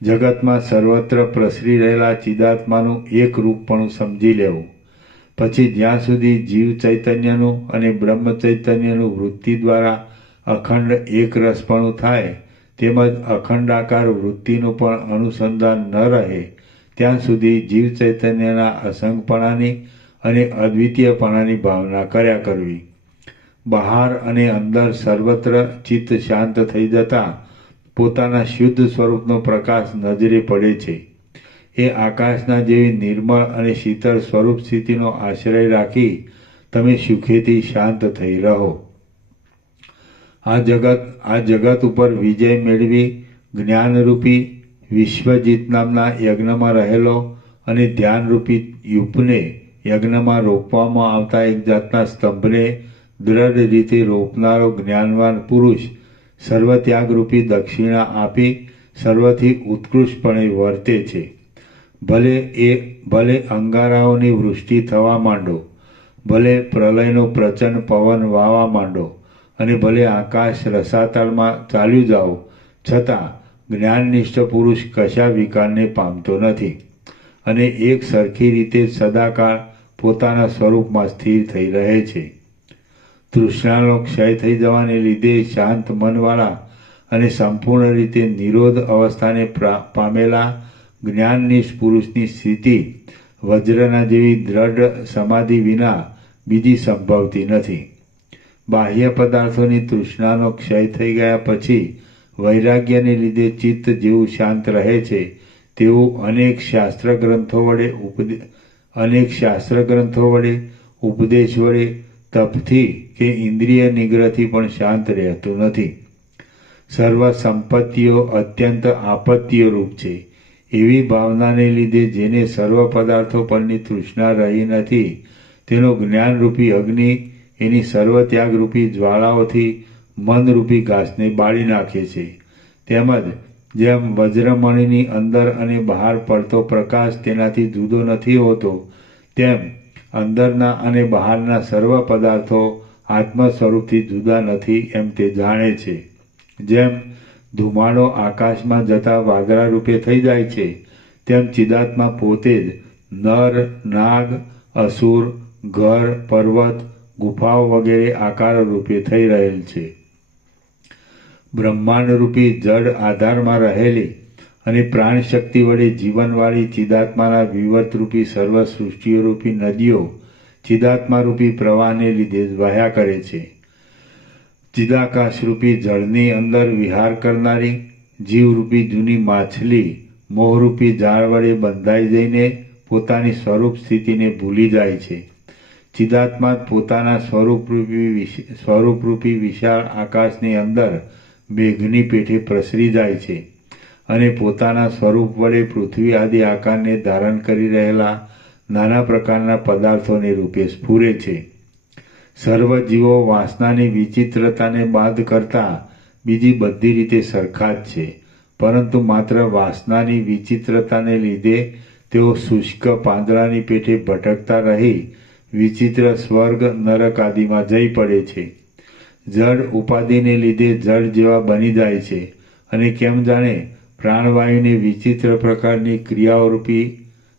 જગતમાં સર્વત્ર પ્રસરી રહેલા ચિદાત્માનું એક રૂપપણું સમજી લેવું. પછી જ્યાં સુધી જીવ ચૈતન્યનું અને બ્રહ્મ ચૈતન્યનું વૃત્તિ દ્વારા અખંડ એક રસપણું થાય, તેમજ અખંડાકાર વૃત્તિનું પણ અનુસંધાન ન રહે ત્યાં સુધી જીવ ચૈતન્યના અસંગપણાની અને અદ્વિતીયપણાની ભાવના કર્યા કરવી. બહાર અને અંદર સર્વત્ર ચિત્ત શાંત થઈ જતાં પોતાના શુદ્ધ સ્વરૂપનો પ્રકાશ નજરે પડે છે. એ આકાશના જેવી નિર્મળ અને શીતળ સ્વરૂપ સ્થિતિનો આશ્રય રાખી તમે સુખેથી શાંત થઈ રહો. આ જગત ઉપર વિજય મેળવી જ્ઞાનરૂપી વિશ્વજીત નામના યજ્ઞમાં રહેલો અને ધ્યાનરૂપી યુપને યજ્ઞમાં રોપવામાં આવતા એક જાતના સ્તંભને દ્રઢ રીતે રોપનારો જ્ઞાનવાન પુરુષ સર્વત્યાગરૂપી દક્ષિણા આપી સર્વથી ઉત્કૃષ્ટપણે વર્તે છે. ભલે અંગારાઓની વૃષ્ટિ થવા માંડો, ભલે પ્રલયનો પ્રચંડ પવન વાવા માંડો અને ભલે આકાશ રસાતળમાં ચાલ્યું જાઓ, છતાં જ્ઞાનનિષ્ઠ પુરુષ કશા વિકારને પામતો નથી અને એક સરખી રીતે સદાકાળ પોતાના સ્વરૂપમાં સ્થિર થઈ રહે છે. તૃષ્ણાનો ક્ષય થઈ જવાને લીધે શાંત મનવાળા અને સંપૂર્ણ રીતે નિરોધ અવસ્થાને પામેલા જ્ઞાનનિષ્ઠ પુરુષની સ્થિતિ વજ્રના જેવી દ્રઢ સમાધિ વિના બીજી સંભવતી નથી. બાહ્ય પદાર્થોની તૃષ્ણાનો ક્ષય થઈ ગયા પછી વૈરાગ્યને લીધે ચિત્ત જેવું શાંત રહે છે તેવું અનેક શાસ્ત્ર ગ્રંથો વડે ઉપદેશ વડે તપથી કે ઇન્દ્રિય નિગ્રહથી પણ શાંત રહેતું નથી. સર્વ સંપત્તિઓ અત્યંત આપત્તિઓ રૂપ છે એવી ભાવનાને લીધે જેને સર્વ પદાર્થો પરની તૃષ્ણા રહી નથી તેનો જ્ઞાનરૂપી અગ્નિ એની સર્વત્યાગરૂપી જ્વાળાઓથી મનરૂપી ઘાસને બાળી નાખે છે. તેમજ જેમ વજ્રમણીની અંદર અને બહાર પડતો પ્રકાશ તેનાથી જુદો નથી હોતો, તેમ અંદરના અને બહારના સર્વ પદાર્થો આત્મ સ્વરૂપથી જુદા નથી એમ તે જાણે છે. જેમ ધુમાડો આકાશમાં જતા વાદળા રૂપે થઈ જાય છે, તેમ ચિદાત્મા પોતે જ નર, નાગ, અસુર, ઘર, પર્વત, ગુફાઓ વગેરે આકાર રૂપે થઈ રહેલ છે. બ્રહ્માંડરૂપી જડ આધારમાં રહેલી અને પ્રાણ શક્તિ વડે જીવનવાળી ચિદાત્માના વિવર્તરૂપી સર્વ સૃષ્ટિઓરૂપી નદીઓ ચિદાત્મારૂપી પ્રવાહને લીધે જ વહ્યા કરે છે. ચિદાકાશરૂપી જળની અંદર વિહાર કરનારી જીવરૂપી જૂની માછલી મોહરૂપી જાળ વડે બંધાઈ જઈને પોતાની સ્વરૂપ સ્થિતિને ભૂલી જાય છે. ચિદાત્મા પોતાના સ્વરૂપરૂપી વિશાળ આકાશની અંદર મેઘની પેઠે પ્રસરી જાય છે અને પોતાના સ્વરૂપ વડે પૃથ્વી આદિ આકારને ધારણ કરી રહેલા નાના પ્રકારના પદાર્થોને રૂપે સ્ફુરે છે. સર્વ જીવો વાસનાની વિચિત્રતાને બાદ કરતા બીજી બધી રીતે સરખા જ છે, પરંતુ માત્ર વાસનાની વિચિત્રતાને લીધે તેઓ શુષ્ક પાંદડાની પેઠે ભટકતા રહી વિચિત્ર સ્વર્ગ નરક આદિમાં જઈ પડે છે. જડ ઉપાધિને લીધે જડ જેવા બની જાય છે અને કેમ જાણે પ્રાણવાયુને વિચિત્ર પ્રકારની ક્રિયાઓરૂપી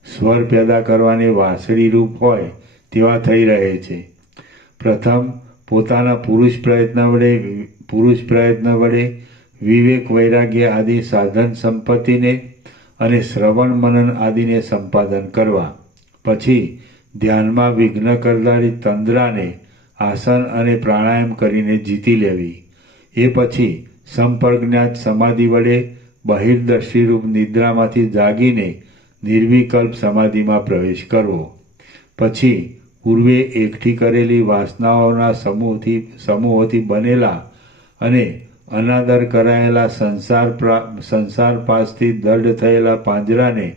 સ્વર પેદા કરવાને વાસળી રૂપ હોય તેવા થઈ રહે છે. પ્રથમ પોતાના પુરુષ પ્રયત્ન વડે વિવેક વૈરાગ્ય આદિ સાધન સંપત્તિને અને શ્રવણ મનન આદિને સંપાદન કરવા, પછી ધ્યાનમાં વિઘ્ન કરનારી તંદ્રાને આસન અને પ્રાણાયામ કરીને જીતી લેવી. એ પછી સંપર્કજ્ઞાત સમાધિ વડે બહિર્દર્શીરૂપ નિદ્રામાંથી જાગીને નિર્વિકલ્પ સમાધિમાં પ્રવેશ કરવો. પછી પૂર્વે એકઠી કરેલી વાસનાઓના સમૂહોથી બનેલા અને અનાદર કરાયેલા સંસાર પાસથી દઢ થયેલા પાંજરાને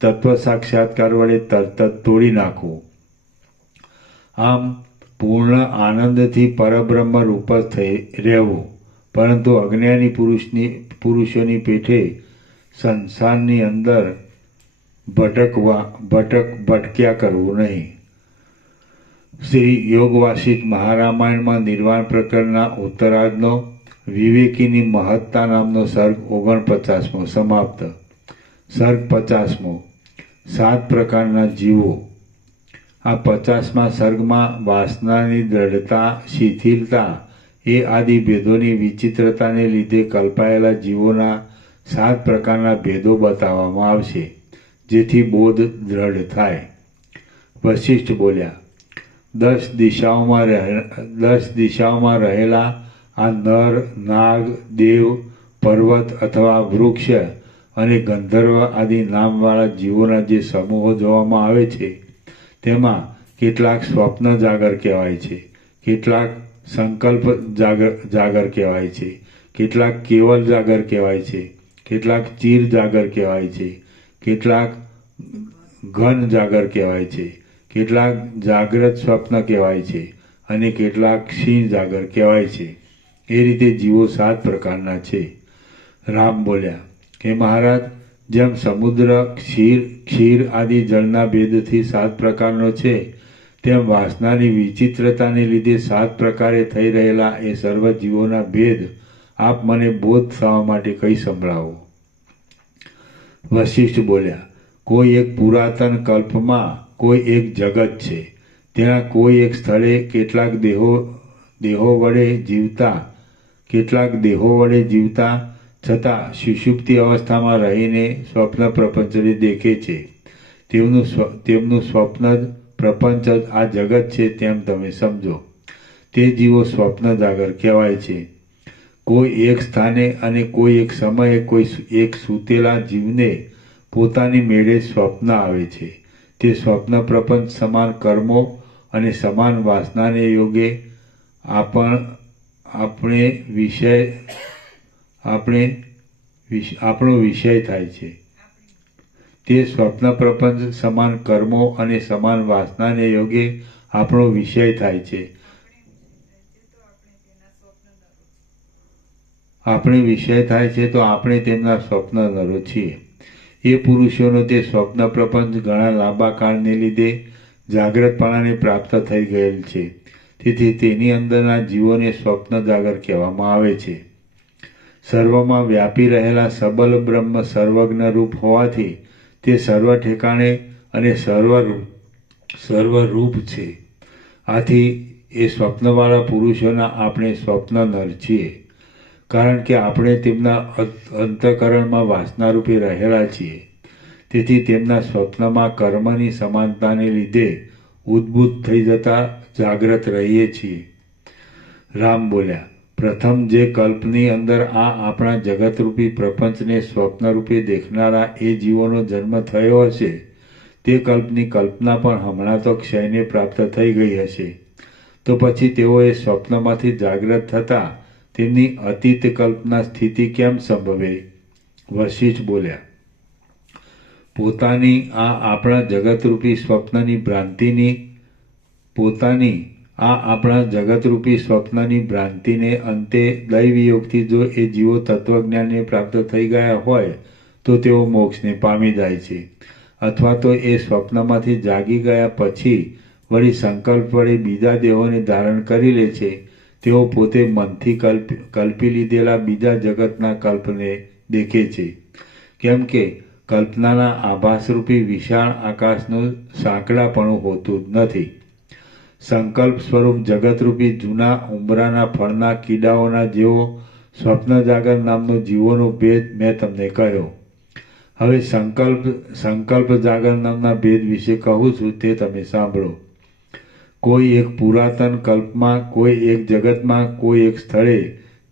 તત્વ સાક્ષાત્કાર વડે તરત જ તોડી નાખવું. આમ પૂર્ણ આનંદથી પરબ્રહ્મ રૂપ જ થઈ રહેવું. પરંતુ અજ્ઞાની પુરુષોની પેઠે સંસારની અંદર ભટક્યા કરવું નહીં. શ્રી યોગ વાસિષ્ઠ મહારામાયણમાં નિર્વાણ પ્રકરણના ઉત્તરાર્ધનો વિવેકીની મહત્તા નામનો સર્ગ 49મો સમાપ્ત. સર્ગ 50મો 7 પ્રકારના જીવો. આ 50મા સર્ગમાં વાસનાની દ્રઢતા, શિથિલતા એ આદિ ભેદોની વિચિત્રતાને લીધે કલ્પાયેલા જીવોના 7 પ્રકારના ભેદો બતાવવામાં આવશે, જેથી બોધ દ્રઢ થાય. વશિષ્ઠ બોલ્યા, 10 દિશાઓમાં રહેલા આ નર, નાગ, દેવ, પર્વત અથવા વૃક્ષ અને ગંધર્વ આદિ નામવાળા જીવોના જે સમૂહો જોવામાં આવે છે, તેમાં કેટલાક સ્વપ્ન જાગર કહેવાય છે, કેટલાક સંકલ્પ જાગર કહેવાય છે, કેટલાક કેવલ જાગર કહેવાય છે, કેટલાક ચીર જાગર કહેવાય છે, કેટલાક ઘન જાગર કહેવાય છે, કેટલાક જાગ્રત સ્વપ્ન કહેવાય છે અને કેટલાક ક્ષીણ જાગર કહેવાય છે. એ રીતે જીવો 7 પ્રકારના છે. રામ બોલ્યા કે મહારાજ, જેમ સમુદ્ર ક્ષીર આદિ જળના ભેદથી 7 પ્રકારનો છે, તેમ વાસનાની વિચિત્રતાને લીધે 7 પ્રકારે થઈ રહેલા એ સર્વ જીવોના ભેદ આપ મને બોધ થવા માટે કઈ સંભળાવો. વશિષ્ઠ બોલ્યા, કોઈ એક પુરાતન કલ્પમાં કોઈ એક જગત છે. તેના કોઈ એક સ્થળે કેટલાક દેહો વડે જીવતા છતાં સુષુપ્તિ અવસ્થામાં રહીને સ્વપ્ન પ્રપંચને દેખે છે. તેમનું સ્વપ્ન જ પ્રપંચ જ આ જગત છે તેમ તમે સમજો. તે જીવો સ્વપ્ન જાગર કહેવાય છે. કોઈ એક સ્થાને અને કોઈ એક સમયે કોઈ એક સૂતેલા જીવને પોતાની મેળે સ્વપ્ન આવે છે. તે સ્વપ્ન પ્રપંચ સમાન કર્મો અને સમાન વાસનાને યોગે આપણો વિષય થાય છે. તે સ્વપ્ન પ્રપંચ સમાન કર્મો અને સમાન વાસનાને યોગે આપણો વિષય થાય છે. આપણે વિષય થાય છે તો આપણે તેમના સ્વપ્નનરો છીએ. એ પુરુષોનો તે સ્વપ્ન પ્રપંચ ઘણા લાંબા કાળને લીધે જાગ્રતપણાને પ્રાપ્ત થઈ ગયેલ છે. તેથી તેની અંદરના જીવોને સ્વપ્ન જાગર કહેવામાં આવે છે. સર્વમાં વ્યાપી રહેલા સબલ બ્રહ્મ સર્વજ્ઞ રૂપ હોવાથી તે સર્વ ઠેકાણે અને સર્વરૂપ છે. આથી એ સ્વપ્નવાળા પુરુષોના આપણે સ્વપ્ન નર છીએ, કારણ કે આપણે તેમના અંતઃકરણમાં વાસનારૂપે રહેલા છીએ. તેથી તેમના સ્વપ્નમાં કર્મની સમાનતાને લીધે ઉદ્ભૂત થઈ જતા જાગ્રત રહીએ છીએ. રામ બોલ્યા, પ્રથમ જે કલ્પની અંદર આ આપણા જગતરૂપી પ્રપંચને સ્વપ્નરૂપે દેખનારા એ જીવોનો જન્મ થયો હશે, તે કલ્પની કલ્પના પણ હમણાં તો ક્ષયને પ્રાપ્ત થઈ ગઈ હશે. તો પછી તેઓએ સ્વપ્નમાંથી જાગ્રત થતાં તેમની અતીત કલ્પના સ્થિતિ કેમ સંભવે? વશિષ્ઠ બોલ્યા, પોતાની આ આપણા જગતરૂપી સ્વપ્નની ભ્રાંતિને અંતે દૈવયોગથી જો એ જીવો તત્વજ્ઞાનને પ્રાપ્ત થઈ ગયા હોય તો તેઓ મોક્ષને પામી જાય છે. અથવા તો એ સ્વપ્નમાંથી જાગી ગયા પછી વળી સંકલ્પ વડે બીજા દેહોને ધારણ કરી લે છે. તેઓ પોતે મનથી કલ્પી લીધેલા બીજા જગતના કલ્પને દેખે છે. કેમ કે કલ્પનાના આભાસરૂપી વિશાળ આકાશનું સાંકડાપણું હોતું જ નથી. સંકલ્પ સ્વરૂપ જગતરૂપી જૂના ઉંબરાના ફળના કીડાઓના જેવો સ્વપ્ન જાગર નામનો જીવોનો ભેદ મેં તમને કહ્યો. હવે સંકલ્પ જાગર નામના ભેદ વિશે કહું છું, તે તમે સાંભળો. કોઈ એક પુરાતન કલ્પમાં, કોઈ એક જગતમાં, કોઈ એક સ્થળે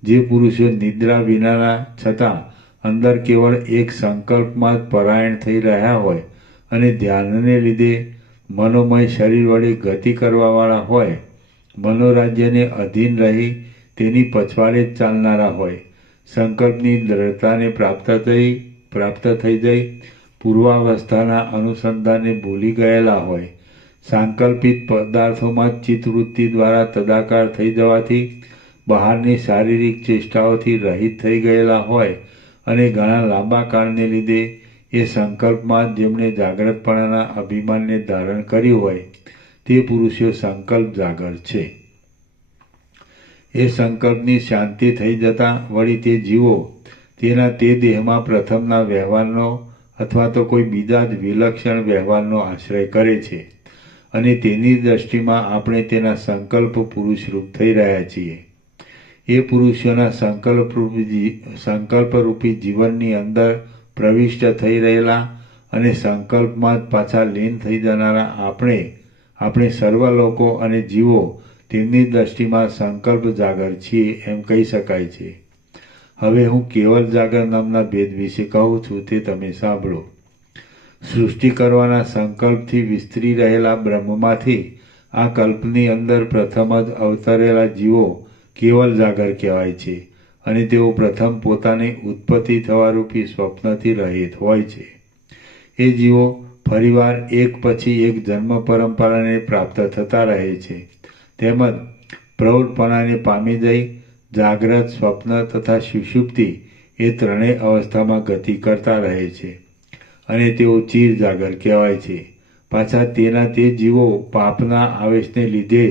જે પુરુષો નિદ્રા વિનાના છતાં અંદર કેવળ એક સંકલ્પમાં જ પરાયણ થઈ રહ્યા હોય અને ધ્યાનને લીધે મનોમય શરીર વડે ગતિ કરવાવાળા હોય, મનોરાજ્યને અધીન રહી તેની પછવાડે જ ચાલનારા હોય, સંકલ્પની દ્રઢતાને પ્રાપ્ત થઈ જઈ પૂર્વાવસ્થાના અનુસંધાનને ભૂલી ગયેલા હોય, સાંકલ્પિત પદાર્થોમાં ચિત્તવૃત્તિ દ્વારા તદાકાર થઈ જવાથી બહારની શારીરિક ચેષ્ટાઓથી રહિત થઈ ગયેલા હોય અને ઘણા લાંબા કાળને લીધે એ સંકલ્પમાં જેમણે જાગ્રતપણાના અભિમાનને ધારણ કર્યું હોય તે પુરુષો સંકલ્પ જાગર છે. એ સંકલ્પની શાંતિ થઈ જતાં વળી તે જીવો તેના તે દેહમાં પ્રથમના વ્યવહારનો અથવા તો કોઈ બીજા જ વિલક્ષણ વ્યવહારનો આશ્રય કરે છે અને તેની દ્રષ્ટિમાં આપણે તેના સંકલ્પ પુરુષરૂપ થઈ રહ્યા છીએ. એ પુરુષોના સંકલ્પરૂપી જીવનની અંદર પ્રવિષ્ટ થઈ રહેલા અને સંકલ્પમાં જ પાછા લીન થઈ જનારા આપણે સર્વ લોકો અને જીવો તેમની દ્રષ્ટિમાં સંકલ્પ જાગર છીએ એમ કહી શકાય છે. હવે હું કેવલ જાગર નામના ભેદ વિશે કહું છું, તે તમે સાંભળો. સૃષ્ટિ કરવાના સંકલ્પથી વિસ્તરી રહેલા બ્રહ્મમાંથી આ કલ્પની અંદર પ્રથમ જ અવતરેલા જીવો કેવલ જાગર કહેવાય છે અને તેઓ પ્રથમ પોતાની ઉત્પત્તિ થવારૂપી સ્વપ્નથી રહિત હોય છે. એ જીવો ફરીવાર એક પછી એક જન્મ પરંપરાને પ્રાપ્ત થતા રહે છે. તેમજ પ્રૌઢપણાને પામી જઈ જાગ્રત, સ્વપ્ન તથા સુષુપ્તિ એ ત્રણેય અવસ્થામાં ગતિ કરતા રહે છે અને તેઓ ચીર જાગર કહેવાય છે. પાછા તેના તે જીવો પાપના આવેશને લીધે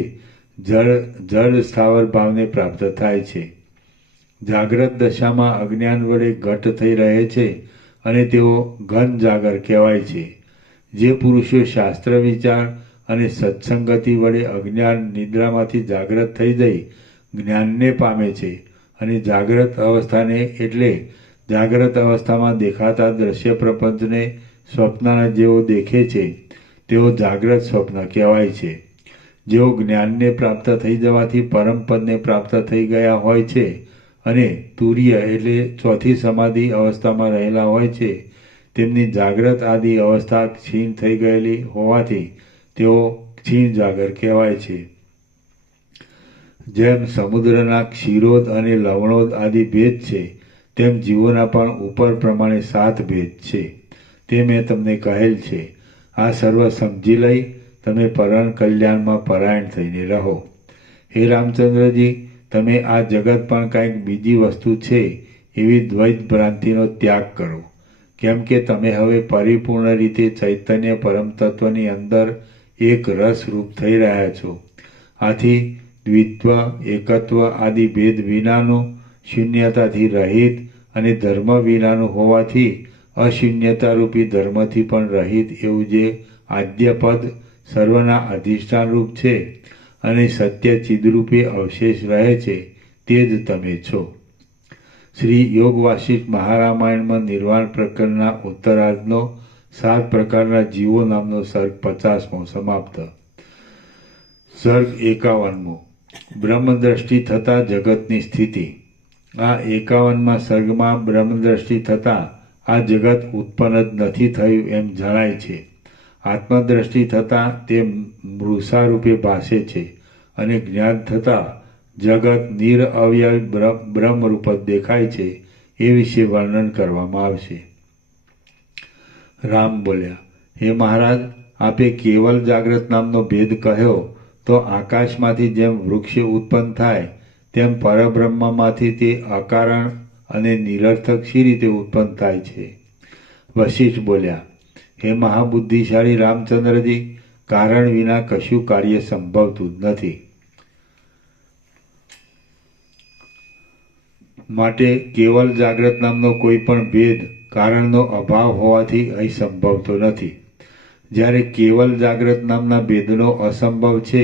જડ સ્થાવર ભાવને પ્રાપ્ત થાય છે. જાગ્રત દશામાં અજ્ઞાન વડે ઘટ થઈ રહે છે અને તેઓ ઘન જાગર કહેવાય છે. જે પુરુષો શાસ્ત્ર વિચાર અને સત્સંગતિ વડે અજ્ઞાન નિદ્રામાંથી જાગ્રત થઈ જઈ જ્ઞાનને પામે છે અને જાગ્રત અવસ્થાને એટલે જાગ્રત અવસ્થામાં દેખાતા દ્રશ્ય પ્રપંચને સ્વપ્નના જેવો દેખે છે, તેઓ જાગ્રત સ્વપ્ન કહેવાય છે. જેઓ જ્ઞાનને પ્રાપ્ત થઈ જવાથી પરમપદને પ્રાપ્ત થઈ ગયા હોય છે અને તુર્ય એટલે ચોથી સમાધિ અવસ્થામાં રહેલા હોય છે, તેમની જાગ્રત આદિ અવસ્થા ક્ષીણ થઈ ગયેલી હોવાથી તેઓ ક્ષીણ જાગર કહેવાય છે. જેમ સમુદ્રના ક્ષીરોદ અને લવણોદ આદિ ભેદ છે, તેમ જીવોના પણ ઉપર પ્રમાણે 7 ભેદ છે. તે મેં તમને કહેલ છે. આ સર્વ સમજી લઈ તમે પરમ કલ્યાણમાં પરાયણ થઈને રહો. હે રામચંદ્રજી, તમે આ જગત પણ કંઈક બીજી વસ્તુ છે એવી દ્વૈત ભ્રાંતિનો ત્યાગ કરો. કેમ કે તમે હવે પરિપૂર્ણ રીતે ચૈતન્ય પરમ તત્વની અંદર એક રસરૂપ થઈ રહ્યા છો. આથી દ્વિત્વ, એકત્વ આદિ ભેદ વિનાનું, શૂન્યતાથી રહિત અને ધર્મ વિનાનું હોવાથી અશૂન્યતારૂપી ધર્મથી પણ રહિત એવું જે આદ્યપદ સર્વના અધિષ્ઠાન રૂપ છે અને સત્ય ચિદરૂપે અવશેષ રહે છે તે જ તમે છો. શ્રી યોગ વાસિષ્ઠ મહારામાયણમાં નિર્વાણ પ્રકરણના ઉત્તરાર્ધનો 7 પ્રકારના જીવો નામનો સર્ગ 50મો સમાપ્ત. સર્ગ 51મો બ્રહ્મદ્રષ્ટિ થતા જગતની સ્થિતિ. આ 51મા સર્ગમાં બ્રહ્મદ્રષ્ટિ થતાં આ જગત ઉત્પન્ન જ નથી થયું એમ જણાય છે. આત્મદ્રષ્ટિ થતાં તે મૃષા રૂપે ભાસે છે અને જ્ઞાન થતાં જગત નિરઅવયવ બ્રહ્મરૂપ જ દેખાય છે એ વિશે વર્ણન કરવામાં આવશે. રામ બોલ્યા, હે મહારાજ, આપે કેવલ જાગ્રત નામનો ભેદ કહ્યો તો આકાશમાંથી જેમ વૃક્ષ ઉત્પન્ન થાય તેમ પરબ્રહ્મમાંથી તે અકારણ અને નિરર્થક શી રીતે ઉત્પન્ન થાય છે? વશિષ્ઠ બોલ્યા, હે મહાબુદ્ધિશાળી રામચંદ્રજી, કારણ વિના કશું કાર્ય સંભવતું જ નથી. માટે કેવલ જાગ્રત નામનો કોઈ પણ ભેદ કારણનો અભાવ હોવાથી અહીં સંભવતો નથી. જ્યારે કેવલ જાગ્રત નામના ભેદનો અસંભવ છે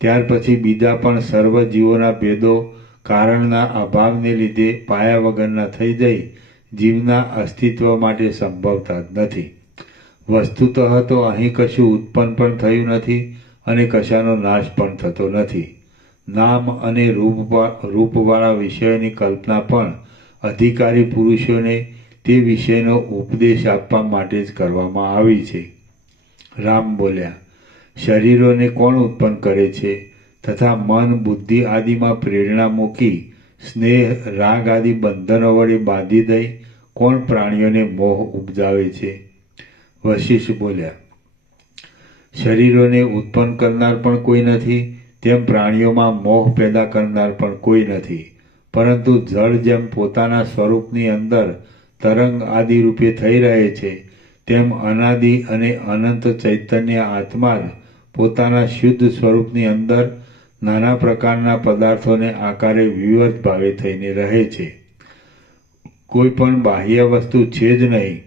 ત્યાર પછી બીજા પણ સર્વ જીવોના ભેદો કારણના અભાવને લીધે પાયા વગરના થઈ જઈ જીવના અસ્તિત્વ માટે સંભવતા જ નથી. વસ્તુતઃ તો અહીં કશું ઉત્પન્ન પણ થયું નથી અને કશાનો નાશ પણ થતો નથી. નામ અને રૂપવાળા વિષયોની કલ્પના પણ અધિકારી પુરુષોને તે વિષયનો ઉપદેશ આપવા માટે જ કરવામાં આવી છે. રામ બોલ્યા, શરીરોને કોણ ઉત્પન્ન કરે છે તથા મન, બુદ્ધિ આદિમાં પ્રેરણા મૂકી સ્નેહ, રાગ આદિ બંધનો વડે બાંધી દઈ કોણ પ્રાણીઓને મોહ ઉપજાવે છે? વશિષ્ઠ બોલ્યા, શરીરોને ઉત્પન્ન કરનાર પણ કોઈ નથી, તેમ પ્રાણીઓમાં મોહ પેદા કરનાર પણ કોઈ નથી. પરંતુ જળ જેમ પોતાના સ્વરૂપની અંદર તરંગ આદિ રૂપે થઈ રહે છે તેમ અનાદિ અને અનંત ચૈતન્ય આત્મા જ પોતાના શુદ્ધ સ્વરૂપની અંદર નાના પ્રકારના પદાર્થોને આકારે વિવર્ત ભાવે થઈને રહે છે. કોઈ પણ બાહ્ય વસ્તુ છે જ નહીં,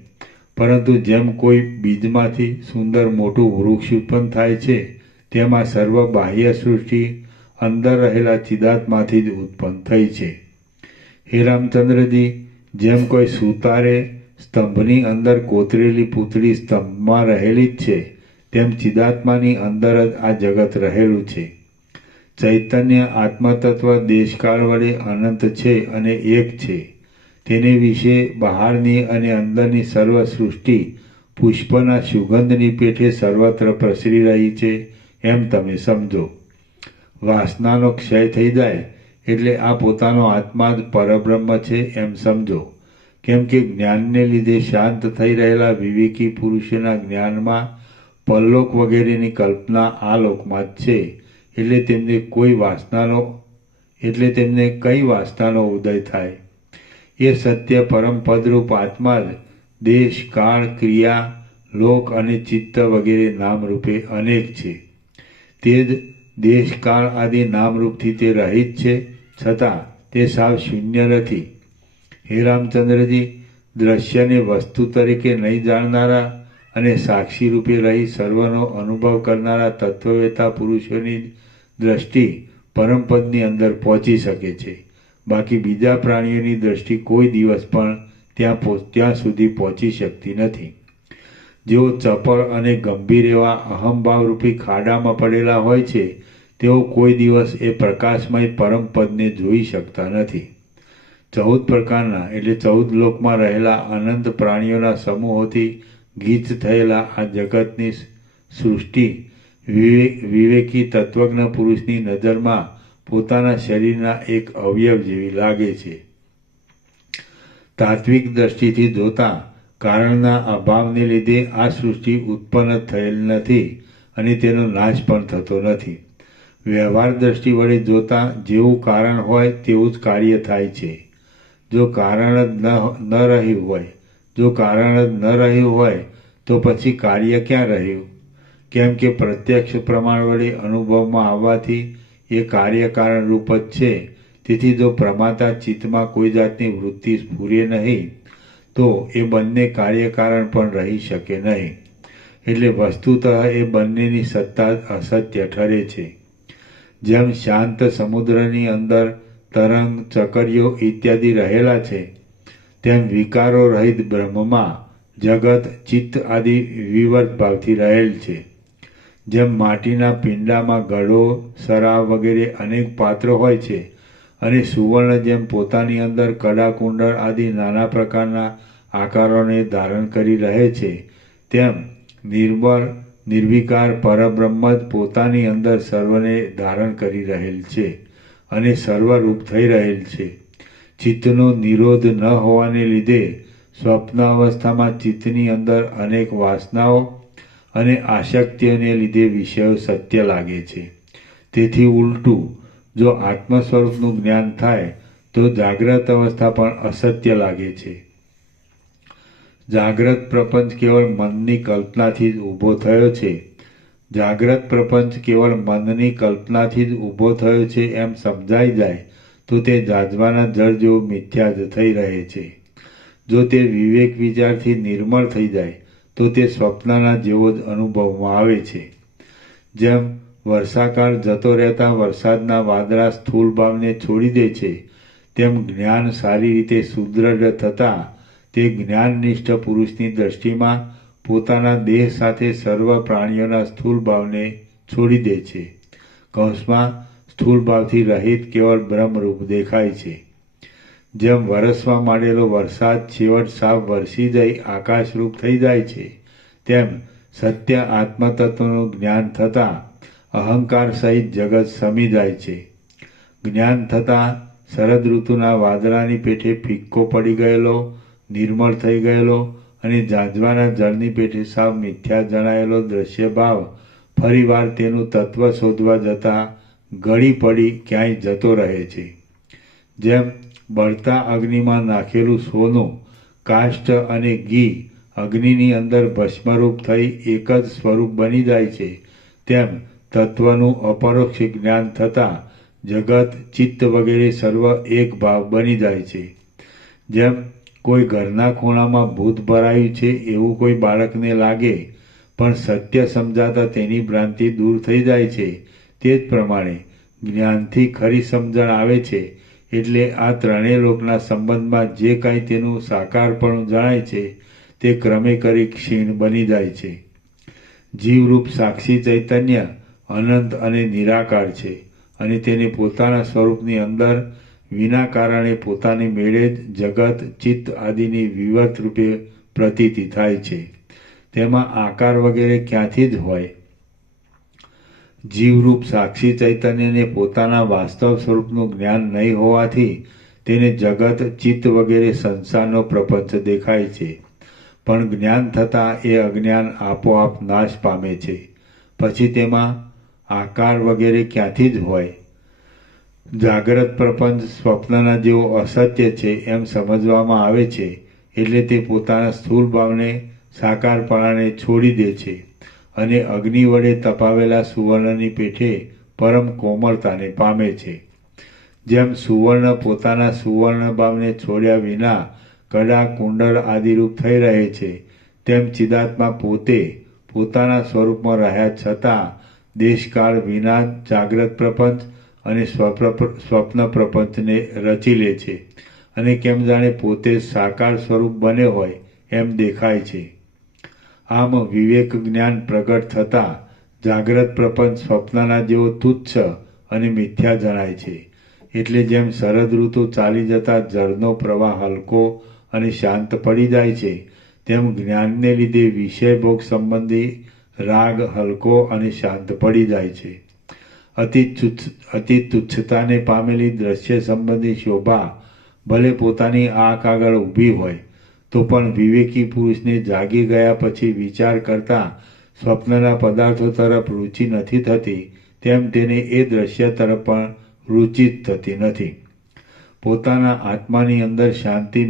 પરંતુ જેમ કોઈ બીજમાંથી સુંદર મોટું વૃક્ષ ઉત્પન્ન થાય છે તેમાં સર્વ બાહ્ય સૃષ્ટિ અંદર રહેલા ચિદાત્માથી જ ઉત્પન્ન થઈ છે. હે રામચંદ્રજી, જેમ કોઈ સુતારે સ્તંભની અંદર કોતરેલી પૂતળી સ્તંભમાં રહેલી જ છે તેમ ચિદાત્માની અંદર જ આ જગત રહેલું છે. ચૈતન્ય આત્મતત્વ દેશકાળ વડે અનંત છે અને એક છે. તેને વિશે બહારની અને અંદરની સર્વ સૃષ્ટિ પુષ્પના સુગંધની પેઠે સર્વત્ર પ્રસરી રહી છે એમ તમે સમજો. વાસનાનો ક્ષય થઈ જાય એટલે આ પોતાનો આત્મા જ પરબ્રહ્મ છે એમ સમજો. કેમ કે જ્ઞાનને લીધે શાંત થઈ રહેલા વિવેકી પુરુષોના જ્ઞાનમાં પરલોક વગેરેની કલ્પના આ લોકમાં જ છે, એટલે તેમને કઈ વાસનાનો ઉદય થાય? એ સત્ય પરમ પદરૂપ આત્મા જ દેશ, કાળ, ક્રિયા, લોક અને ચિત્ત વગેરે નામરૂપે અનેક છે. તે જ દેશ, કાળ આદિ નામરૂપથી તે રહિત છે, છતાં તે સાવ શૂન્ય નથી. હે રામચંદ્રજી, દ્રશ્યને વસ્તુ તરીકે નહીં જાણનારા અને સાક્ષી રૂપે રહી સર્વનો અનુભવ કરનારા તત્વવેતા પુરુષોની દ્રષ્ટિ પરમપદની અંદર પહોંચી શકે છે. બાકી બીજા પ્રાણીઓની દ્રષ્ટિ કોઈ દિવસ પણ ત્યાં સુધી પહોંચી શકતી નથી. જેઓ ચપળ અને ગંભીર એવા અહંભાવરૂપી ખાડામાં પડેલા હોય છે તેઓ કોઈ દિવસ એ પ્રકાશમય પરમપદને જોઈ શકતા નથી. 14 પ્રકારના એટલે 14 લોકમાં રહેલા અનંત પ્રાણીઓના સમૂહોથી ગીચ થયેલા આ જગતની સૃષ્ટિ વિવેકી તત્વજ્ઞ પુરુષની નજરમાં પોતાના શરીરના એક અવયવ જેવી લાગે છે. તાત્વિક દ્રષ્ટિથી જોતા કારણના અભાવને લીધે આ સૃષ્ટિ ઉત્પન્ન થયેલ નથી અને તેનો નાશ પણ થતો નથી. વ્યવહાર દ્રષ્ટિ વડે જોતા જેવું કારણ હોય તેવું જ કાર્ય થાય છે. જો કારણ જ ન રહ્યું હોય તો પછી કાર્ય ક્યાં રહ્યું? કેમ કે પ્રત્યક્ષ પ્રમાણ વડે અનુભવમાં આવવાથી એ કાર્યકારણ રૂપ જ છે. તેથી જો પ્રમાતા ચિત્તમાં કોઈ જાતની વૃત્તિ સ્ફુરે નહીં તો એ બંને કાર્યકારણ પણ રહી શકે નહીં. એટલે વસ્તુતઃ એ બંનેની સત્તા અસત્ય ઠરે છે. જેમ શાંત સમુદ્રની અંદર તરંગ, ચકરીઓ ઇત્યાદિ રહેલા છે, તેમ વિકારો રહિત બ્રહ્મમાં જગત, ચિત્ત આદિ વિવર્ત ભાવથી રહેલ છે. જેમ માટીના પિંડામાં ગળો, સરાવ વગેરે અનેક પાત્રો હોય છે અને સુવર્ણ જેમ પોતાની અંદર કડા, કુંડળ આદિ નાના પ્રકારના આકારોને ધારણ કરી રહે છે, તેમ નિર્મળ નિર્વિકાર પરબ્રહ્મ જ પોતાની અંદર સર્વને ધારણ કરી રહેલ છે અને સર્વરૂપ થઈ રહેલ છે. ચિત્તનો નિરોધ ન હોવાને લીધે સ્વપ્ન અવસ્થામાં ચિત્તની અંદર અનેક વાસનાઓ અને આસક્તિઓને લીધે વિષયો સત્ય લાગે છે. તેથી ઉલટું, જો આત્મ સ્વરૂપનું જ્ઞાન થાય તો જાગ્રત અવસ્થા પણ અસત્ય લાગે છે. જાગ્રત પ્રપંચ કેવળ મનની કલ્પનાથી જ ઊભો થયો છે. જાગ્રત પ્રપંચ કેવળ મનની કલ્પનાથી જ ઊભો થયો છે એમ સમજાઈ જાય તો તે જાજવાના જળ જેવો મિથ્યા જ થઈ રહે છે. જો તે વિવેક વિચારથી નિર્મળ થઈ જાય તો તે સ્વપ્નના જેવો જ અનુભવમાં આવે છે. જેમ વર્ષાકાળ જતો રહેતા વરસાદના વાદળા સ્થૂળ ભાવને છોડી દે છે, તેમ જ્ઞાન સારી રીતે સુદૃઢ થતાં તે જ્ઞાનનિષ્ઠ પુરુષની દ્રષ્ટિમાં પોતાના દેહ સાથે સર્વ પ્રાણીઓના સ્થૂળ ભાવને છોડી દે છે. કૌંસમાં સ્થૂળ ભાવથી રહિત કેવળ બ્રહ્મરૂપ દેખાય છે. જેમ વરસવા માંડેલો વરસાદ છેવટ સાવ વરસી જઈ આકાશરૂપ થઈ જાય છે, તેમ સત્ય આત્મતત્વનું જ્ઞાન થતાં અહંકાર સહિત જગત સમી જાય છે. જ્ઞાન થતાં શરદ ઋતુના વાદળાની પેઠે ફિક્કો પડી ગયેલો, નિર્મળ થઈ ગયેલો અને ઝાંઝવાના જળની પેઠે સાવ મિથ્યા જણાયેલો દ્રશ્ય ભાવ ફરીવાર તેનું તત્વ શોધવા જતાં ગળી પડી ક્યાંય જતો રહે છે. જેમ બળતા અગ્નિમાં નાખેલું સોનું, કાષ્ઠ અને ઘી અગ્નિની અંદર ભસ્મરૂપ થઈ એક જ સ્વરૂપ બની જાય છે, તેમ તત્વનું અપરોક્ષ જ્ઞાન થતાં જગત, ચિત્ત વગેરે સર્વ એક ભાવ બની જાય છે. જેમ કોઈ ઘરના ખૂણામાં ભૂત ભરાયું છે એવું કોઈ બાળકને લાગે, પણ સત્ય સમજાતા તેની ભ્રાંતિ દૂર થઈ જાય છે, તે જ પ્રમાણે જ્ઞાનથી ખરી સમજણ આવે છે. એટલે આ ત્રણેય લોકના સંબંધમાં જે કાંઈ તેનું સાકારપણું જણાય છે તે ક્રમે કરી ક્ષીણ બની જાય છે. જીવરૂપ સાક્ષી ચૈતન્ય અનંત અને નિરાકાર છે અને તેને પોતાના સ્વરૂપની અંદર વિના કારણે પોતાની મેળે જ જગત, ચિત્ત આદિની વિવર્ત રૂપે પ્રતીતિ થાય છે. તેમાં આકાર વગેરે ક્યાંથી જ હોય? જીવરૂપ સાક્ષી ચૈતન્યને પોતાના વાસ્તવ સ્વરૂપનું જ્ઞાન નહીં હોવાથી તેને જગત, ચિત્ત વગેરે સંસારનો પ્રપંચ દેખાય છે. પણ જ્ઞાન થતાં એ અજ્ઞાન આપોઆપ નાશ પામે છે. પછી તેમાં આકાર વગેરે ક્યાંથી જ હોય? જાગ્રત પ્રપંચ સ્વપ્નના જેવો અસત્ય છે એમ સમજવામાં આવે છે, એટલે તે પોતાના સ્થૂળ ભાવને, સાકારપણાને છોડી દે છે અને અગ્નિ વડે તપાવેલા સુવર્ણની પેઠે પરમ કોમળતાને પામે છે. જેમ સુવર્ણ પોતાના સુવર્ણ ભાવને છોડ્યા વિના કડા, કુંડળ આદિરૂપ થઈ રહે છે, તેમ ચિદાત્મા પોતે પોતાના સ્વરૂપમાં રહ્યા છતાં દેશકાળ વિના જાગ્રત પ્રપંચ અને સ્વપ્ન પ્રપંચને રચી લે છે અને કેમ જાણે પોતે સાકાર સ્વરૂપ બને હોય એમ દેખાય છે. આમ વિવેક જ્ઞાન પ્રગટ થતાં જાગ્રત પ્રપંચ સ્વપ્નના જેવો તુચ્છ અને મિથ્યા જણાય છે. એટલે જેમ શરદ ઋતુ ચાલી જતા જળનો પ્રવાહ હલકો અને શાંત પડી જાય છે, તેમ જ્ઞાનને લીધે વિષય ભોગ સંબંધી રાગ હલકો અને શાંત પડી જાય છે. અતિ તુચ્છતાને પામેલી દ્રશ્ય સંબંધી શોભા ભલે પોતાની આંખ આગળ ઊભી હોય તો પણ વિવેકી પુરુષને જાગી ગયા પછી વિચાર કરતા સ્વપ્નના પદાર્થો તરફ રુચિ નથી થતી, તેમ તેને એ દ્રશ્ય તરફ પણ રુચિ જ થતી નથી. પોતાના આત્માની અંદર શાંતિ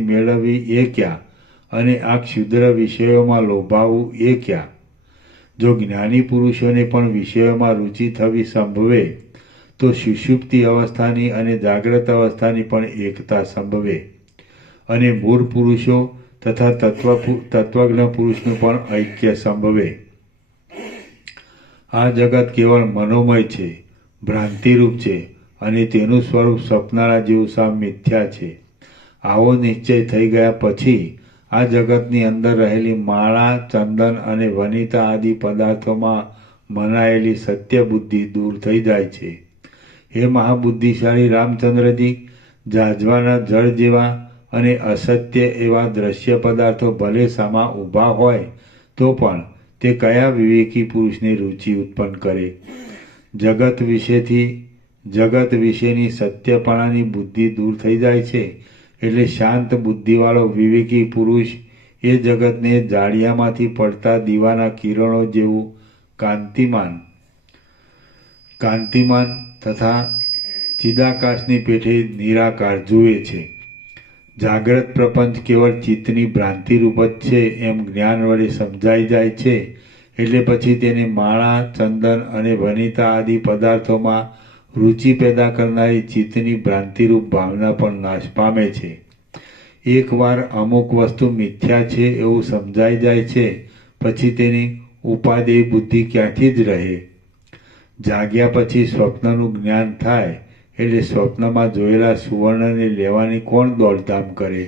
મેળવવી એ ક્યાં અને આ ક્ષુદ્ર વિષયોમાં લોભાવવું એ ક્યાં? જો જ્ઞાની પુરુષોને પણ વિષયોમાં રુચિ થવી સંભવે તો સુષુપ્તિ અવસ્થાની અને જાગ્રત અવસ્થાની પણ એકતા સંભવે, અને મૂળ પુરુષો તથા તત્વજ્ઞ પુરુષનું પણ ઐક્ય સંભવે. આ જગત કેવળ મનોમય છે, ભ્રાંતિરૂપ છે, અને તેનું સ્વરૂપ સ્વપ્નાળા જેવું સાવ મિથ્યા છે. આવો નિશ્ચય થઈ ગયા પછી આ જગતની અંદર રહેલી માળા, ચંદન અને વનિતા આદિ પદાર્થોમાં મનાયેલી સત્ય બુદ્ધિ દૂર થઈ જાય છે. હે મહાબુદ્ધિશાળી રામચંદ્રજી, જાજવાના જળ જેવા અને અસત્ય એવા દ્રશ્ય પદાર્થો ભલે સામા ઊભા હોય તો પણ તે કયા વિવેકી પુરુષની રુચિ ઉત્પન્ન કરે? જગત વિશેની સત્યપણાની બુદ્ધિ દૂર થઈ જાય છે એટલે શાંત બુદ્ધિવાળો વિવેકી પુરુષ એ જગતને જાળિયામાંથી પડતા દીવાના કિરણો જેવું કાંતિમાન તથા ચિદાકાશની પેઠે નિરાકાર જુએ છે. જાગ્રત પ્રપંચ કેવળ ચિત્તની ભ્રાંતિરૂપ જ છે એમ જ્ઞાન વડે સમજાઈ જાય છે એટલે પછી તેને માળા, ચંદન અને વનિતા આદિ પદાર્થોમાં રુચિ પેદા કરનારી ચિત્તની ભ્રાંતિરૂપ ભાવના પણ નાશ પામે છે. એકવાર અમુક વસ્તુ મિથ્યા છે એવું સમજાઈ જાય છે પછી તેની ઉપાદેય બુદ્ધિ ક્યાંથી જ રહે? જાગ્યા પછી સ્વપ્નનું જ્ઞાન થાય એટલે સ્વપ્નમાં જોયેલા સુવર્ણને લેવાની કોણ દોડધામ કરે?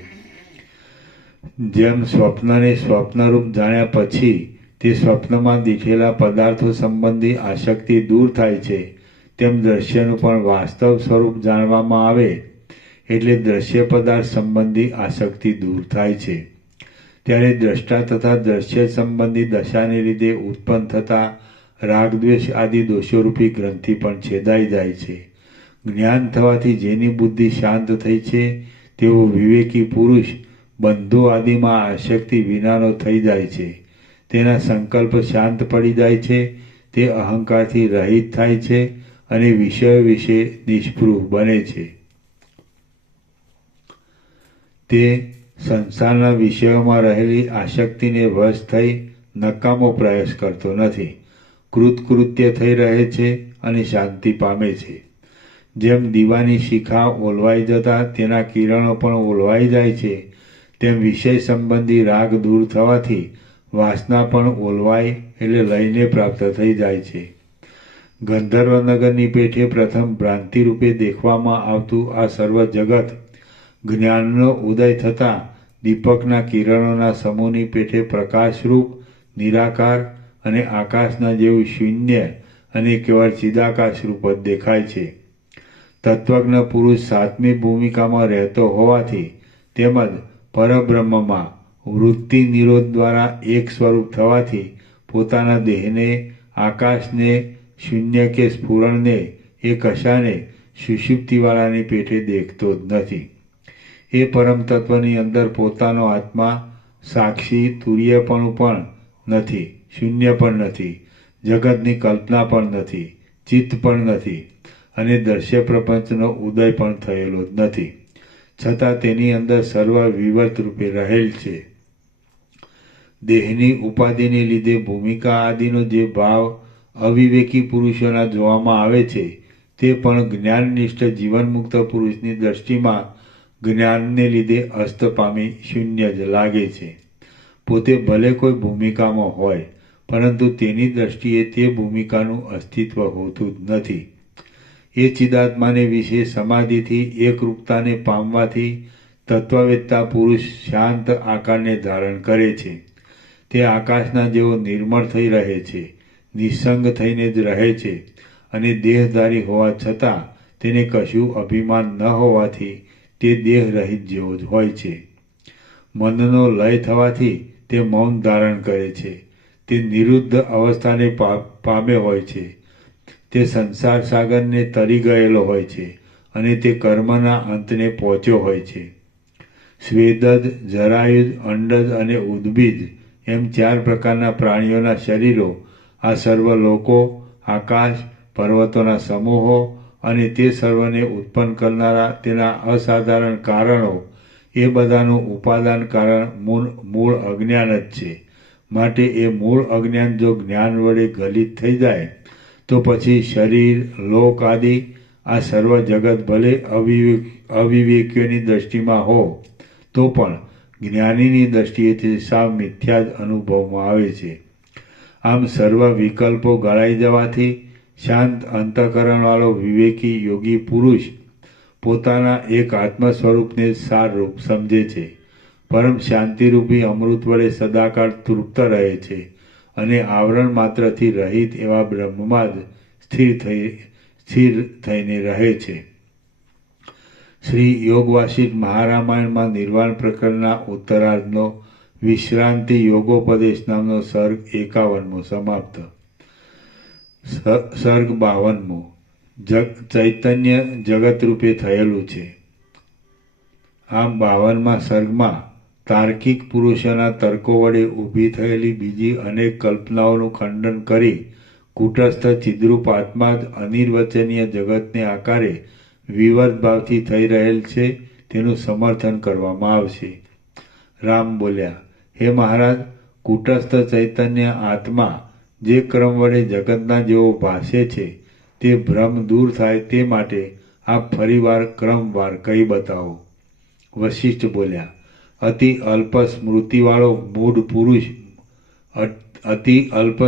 જેમ સ્વપ્નને સ્વપ્નરૂપ જાણ્યા પછી તે સ્વપ્નમાં દીઠેલા પદાર્થો સંબંધી આસક્તિ દૂર થાય છે, તેમ દ્રશ્યનું પણ વાસ્તવ સ્વરૂપ જાણવામાં આવે એટલે દ્રશ્ય પદાર્થ સંબંધી આસક્તિ દૂર થાય છે. ત્યારે દ્રષ્ટા તથા દ્રશ્ય સંબંધી દશાને લીધે ઉત્પન્ન થતા રાગદ્વેષ આદિ દોષોરૂપી ગ્રંથિ પણ છેદાઈ જાય છે. જ્ઞાન થવાથી જેની બુદ્ધિ શાંત થઈ છે તેવો વિવેકી પુરુષ બંધુ આદિમાં આસક્તિ વિનાનો થઈ જાય છે. તેના સંકલ્પ શાંત પડી જાય છે, તે અહંકારથી રહિત થાય છે અને વિષયો વિશે નિષ્પૃહ બને છે. તે સંસારના વિષયોમાં રહેલી આસક્તિને વશ થઈ નકામો પ્રયાસ કરતો નથી, કૃતકૃત્ય થઈ રહે છે અને શાંતિ પામે છે. જેમ દીવાની શિખા ઓલવાઈ જતા તેના કિરણો પણ ઓલવાઈ જાય છે, તેમ વિષય સંબંધી રાગ દૂર થવાથી વાસના પણ ઓલવાઈ એટલે લઈને પ્રાપ્ત થઈ જાય છે. ગંધર્વનગરની પેઠે પ્રથમ ભ્રાંતિ રૂપે દેખવામાં આવતું આ સર્વ જગત જ્ઞાનનો ઉદય થતાં દીપકના કિરણોના સમૂહની પેઠે પ્રકાશરૂપ, નિરાકાર અને આકાશના જેવું શૂન્ય અને કેવળ ચિદાકાશ રૂપ જ દેખાય છે. તત્વજ્ઞ પુરુષ સાતમી ભૂમિકામાં રહેતો હોવાથી તેમજ પરબ્રહ્મમાં વૃત્તિ નિરોધ દ્વારા એક સ્વરૂપ થવાથી પોતાના દેહને, આકાશને, શૂન્ય કે સ્ફુરણને એ કશાને સુષુપ્તિવાળાની પેઠે દેખતો જ નથી. એ પરમ તત્વની અંદર પોતાનો આત્મા સાક્ષી તુર્યપણું પણ નથી, શૂન્ય પણ નથી, જગતની કલ્પના પણ નથી, ચિત્ત પણ નથી અને દ્રશ્ય પ્રપંચનો ઉદય પણ થયેલો જ નથી, છતાં તેની અંદર સર્વ વિવર્ત રૂપે રહેલ છે. દેહની ઉપાધિને લીધે ભૂમિકા આદિનો જે ભાવ અવિવેકી પુરુષોના જોવામાં આવે છે તે પણ જ્ઞાનનિષ્ઠ જીવનમુક્ત પુરુષની દ્રષ્ટિમાં જ્ઞાનને લીધે અસ્ત પામી શૂન્ય જ લાગે છે. પોતે ભલે કોઈ ભૂમિકામાં હોય પરંતુ તેની દ્રષ્ટિએ તે ભૂમિકાનું અસ્તિત્વ હોતું જ નથી. એ ચિદાત્માને વિશે સમાધિથી એકરૂપતાને પામવાથી તત્વવેત્તા પુરુષ શાંત આકારને ધારણ કરે છે. તે આકાશના જેવો નિર્મળ થઈ રહે છે, નિસંગ થઈને જ રહે છે અને દેહધારી હોવા છતાં તેને કશું અભિમાન ન હોવાથી તે દેહ રહિત જેવો જ હોય છે. મનનો લય થવાથી તે મૌન ધારણ કરે છે. તે નિરુદ્ધ અવસ્થાને પામે હોય છે. તે સંસાર સાગરને તરી ગયેલો હોય છે અને તે કર્મના અંતને પહોંચ્યો હોય છે. સ્વેદજ, જરાયુજ, અંડજ અને ઉદ્ભિજ એમ 4 પ્રકારના પ્રાણીઓના શરીરો, આ સર્વ લોકો, આકાશ, પર્વતોના સમૂહો અને તે સર્વને ઉત્પન્ન કરનારા તેના અસાધારણ કારણો એ બધાનું ઉપાદાન કારણ મૂળ અજ્ઞાન જ છે. માટે એ મૂળ અજ્ઞાન જો જ્ઞાન વડે ગલિત થઈ જાય તો પછી શરીર, લોક આદિ આ સર્વ જગત ભલે અવિવેકીઓની દ્રષ્ટિમાં હો તો પણ જ્ઞાનીની દ્રષ્ટિએ તે સાવ મિથ્યા જ અનુભવમાં આવે છે. આમ સર્વ વિકલ્પો ગળાઈ જવાથી શાંત અંતઃકરણવાળો વિવેકી યોગી પુરુષ પોતાના એક આત્મ સ્વરૂપને સારરૂપ સમજે છે. પરમ શાંતિરૂપી અમૃત વડે સદાકાળ તૃપ્ત રહે છે અને આવરણ માત્રથી રહિત એવા બ્રહ્મમાં જ સ્થિર થઈને રહે છે. શ્રી યોગ વાસિષ્ઠ મહારામાયણમાં નિર્વાણ પ્રકરણના ઉત્તરાર્ધનો વિશ્રાંતિ યોગોપદેશ નામનો સર્ગ 51મો સમાપ્ત. સર્ગ 52મો ચૈતન્ય જગતરૂપે થયેલું છે. આમ 52મા સર્ગમાં તાર્કિક પુરુષોના તર્કો વડે ઊભી થયેલી બીજી અનેક કલ્પનાઓનું ખંડન કરી કૂટસ્થ ચિદ્રૂપ આત્મા જ અનિર્વચનીય જગતને આકારે વિવર્ત ભાવથી થઈ રહેલ છે તેનું સમર્થન કરવામાં આવશે. રામ બોલ્યા, હે મહારાજ, કૂટસ્થ ચૈતન્ય આત્મા જે ક્રમ વડે જગતના જેવો ભાસે છે તે ભ્રમ દૂર થાય તે માટે આપ ફરીવાર ક્રમવાર કહી બતાવો. વશિષ્ઠ બોલ્યા, અતિ અલ્પ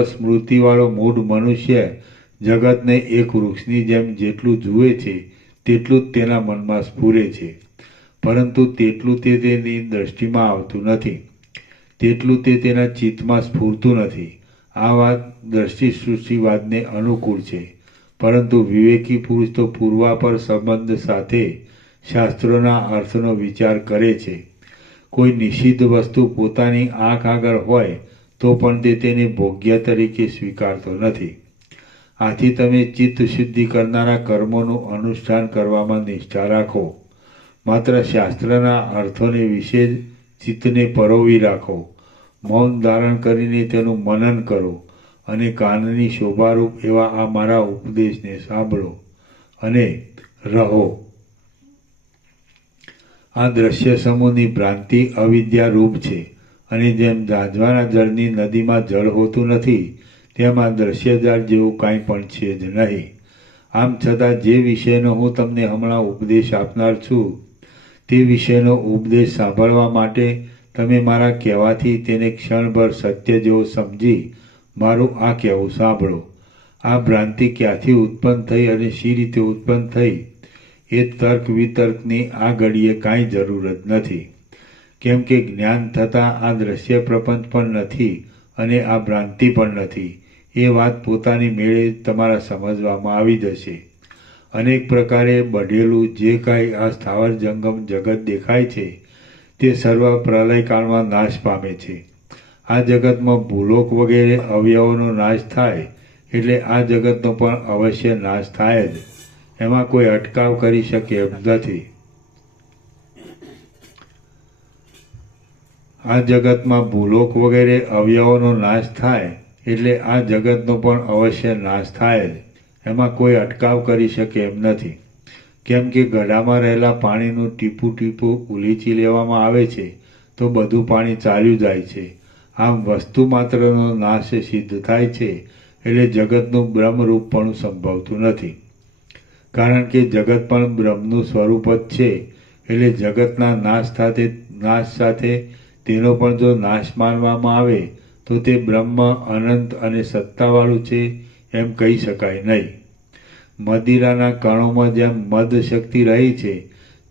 સ્મૃતિવાળો મૂઢ મનુષ્ય જગતને એક વૃક્ષની જેમ જેટલું જુએ છે તેટલું જ તેના મનમાં સ્ફુરે છે, પરંતુ તેટલું તે તેની દ્રષ્ટિમાં આવતું નથી, તેટલું તે તેના ચિત્તમાં સ્ફૂરતું નથી. આ વાત દ્રષ્ટિસૃષ્ટિવાદને અનુકૂળ છે, પરંતુ વિવેકી પુરુષ તો પૂર્વાપર સંબંધ સાથે શાસ્ત્રોના અર્થનો વિચાર કરે છે. કોઈ નિષિદ્ધ વસ્તુ પોતાની આંખ આગળ હોય તો પણ તે તેને ભોગ્ય તરીકે સ્વીકારતો નથી. આથી તમે ચિત્ત શુદ્ધિ કરનારા કર્મોનું અનુષ્ઠાન કરવામાં નિષ્ઠા રાખો. માત્ર શાસ્ત્રના અર્થોને વિશે જ ચિત્તને પરોવી રાખો. મૌન ધારણ કરીને તેનું મનન કરો અને કાનની શોભારૂપ એવા આ મારા ઉપદેશને સાંભળો અને રહો. આ દ્રશ્ય સમૂહની ભ્રાંતિ અવિદ્યારૂપ છે અને જેમ ઝાંઝવાના જળની નદીમાં જળ હોતું નથી તેમ આ દ્રશ્ય જળ જેવું કાંઈ પણ છે જ નહીં. આમ છતાં જે વિષયનો હું તમને હમણાં ઉપદેશ આપનાર છું તે વિષયનો ઉપદેશ સાંભળવા માટે તમે મારા કહેવાથી તેને ક્ષણભર સત્ય જેવો સમજી મારું આ કહેવું સાંભળો. આ ભ્રાંતિ ક્યાંથી ઉત્પન્ન થઈ અને શી રીતે ઉત્પન્ન થઈ એ તર્ક વિતર્કની આ ઘડીએ કાંઈ જરૂર જ નથી, કેમ કે જ્ઞાન થતાં આ દ્રશ્ય પ્રપંચ પણ નથી અને આ ભ્રાંતિ પણ નથી. એ વાત પોતાની મેળે તમારા સમજવામાં આવી જશે. અનેક પ્રકારે બઢેલું જે કાંઈ આ સ્થાવર જંગમ જગત દેખાય છે તે સર્વ પ્રલયકાળમાં નાશ પામે છે. આ જગતમાં ભૂલોક વગેરે અવયવોનો નાશ થાય એટલે આ જગતનો પણ અવશ્ય નાશ થાય જ. એમાં કોઈ અટકાવ કરી શકે એમ નથી. આ જગતમાં ભૂલોક વગેરે અવયવોનો નાશ થાય એટલે આ જગતનો પણ અવશ્ય નાશ થાય જ. એમાં કોઈ અટકાવ કરી શકે એમ નથી, કેમ કે ગઢામાં રહેલા પાણીનું ટીપું ટીપું ઉલીચી લેવામાં આવે છે તો બધું પાણી ચાલ્યું જાય છે. આમ વસ્તુ માત્રનો નાશ સિદ્ધ થાય છે એટલે જગતનું બ્રહ્મરૂપપણું સંભવતું નથી. કારણ કે જગત પણ બ્રહ્મનું સ્વરૂપ જ છે એટલે જગતના નાશ સાથે તેનો પણ જો નાશ માનવામાં આવે તો તે બ્રહ્મ અનંત અને સત્તાવાળું છે એમ કહી શકાય નહીં. મદિરાના કણોમાં જેમ મદ શક્તિ રહી છે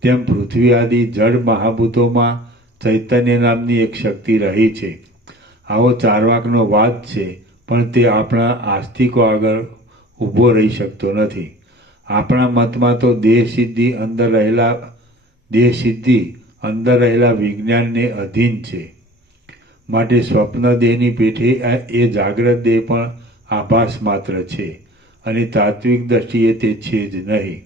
તેમ પૃથ્વી આદિ જળ મહાભૂતોમાં ચૈતન્ય નામની એક શક્તિ રહી છે. આવો ચારવાકનો વાદ છે, પણ તે આપણા આસ્તિકો આગળ ઊભો રહી શકતો નથી. આપણા મતમાં તો દેહ સિદ્ધિ અંદર રહેલા વિજ્ઞાનને અધીન છે. માટે સ્વપ્ન દેહની પેઠે એ જાગ્રત દેહ પણ આભાસ માત્ર છે અને તાત્વિક દ્રષ્ટિએ તે છે જ નહીં.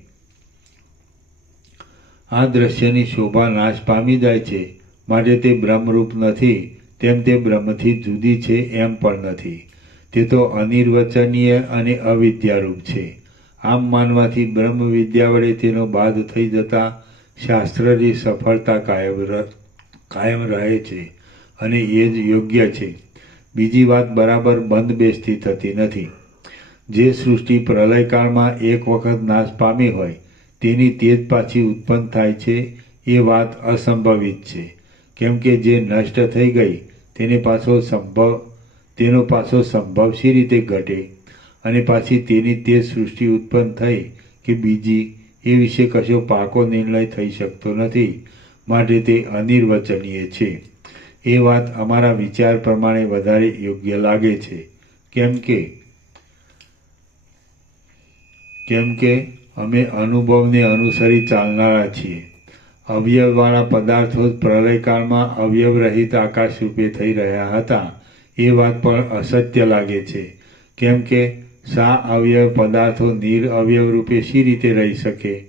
આ દ્રશ્યની શોભા નાશ પામી જાય છે માટે તે બ્રહ્મરૂપ નથી, તેમ તે બ્રહ્મથી જુદી છે એમ પણ નથી. તે તો અનિર્વચનીય અને અવિદ્યારૂપ છે. આમ માનવાથી બ્રહ્મ વિદ્યા વડે તેનો બાદ થઈ જતા શાસ્ત્રની સફળતા કાયમ રહે છે અને એ જ યોગ્ય છે. બીજી વાત બરાબર બંધ બેસતી થતી નથી. જે સૃષ્ટિ પ્રલયકાળમાં એક વખત નાશ પામી હોય તેની તે જ પાછી ઉત્પન્ન થાય છે એ વાત અસંભવિત છે. કેમ કે જે નષ્ટ થઈ ગઈ તેનો પાછો સંભવ શી રીતે ઘટે અને પાછી તેની તે સૃષ્ટિ ઉત્પન્ન થઈ કે બીજી એ વિશે કશો પાકો નિર્ણય થઈ શકતો નથી. માટે તે અનિર્વચનીય છે. એ વાત અમારા વિચાર પ્રમાણે વધારે યોગ્ય લાગે છે. કેમ કે અમે અનુભવને અનુસરી ચાલનારા છીએ. અવયવવાળા પદાર્થો જ પ્રલયકાળમાં અવયવરહિત આકાશ રૂપે થઈ રહ્યા હતા. એ વાત પણ અસત્ય લાગે છે. કેમ કે સા અવયવ પદાર્થો નિરઅવયવ રૂપે શી રીતે રહી શકે?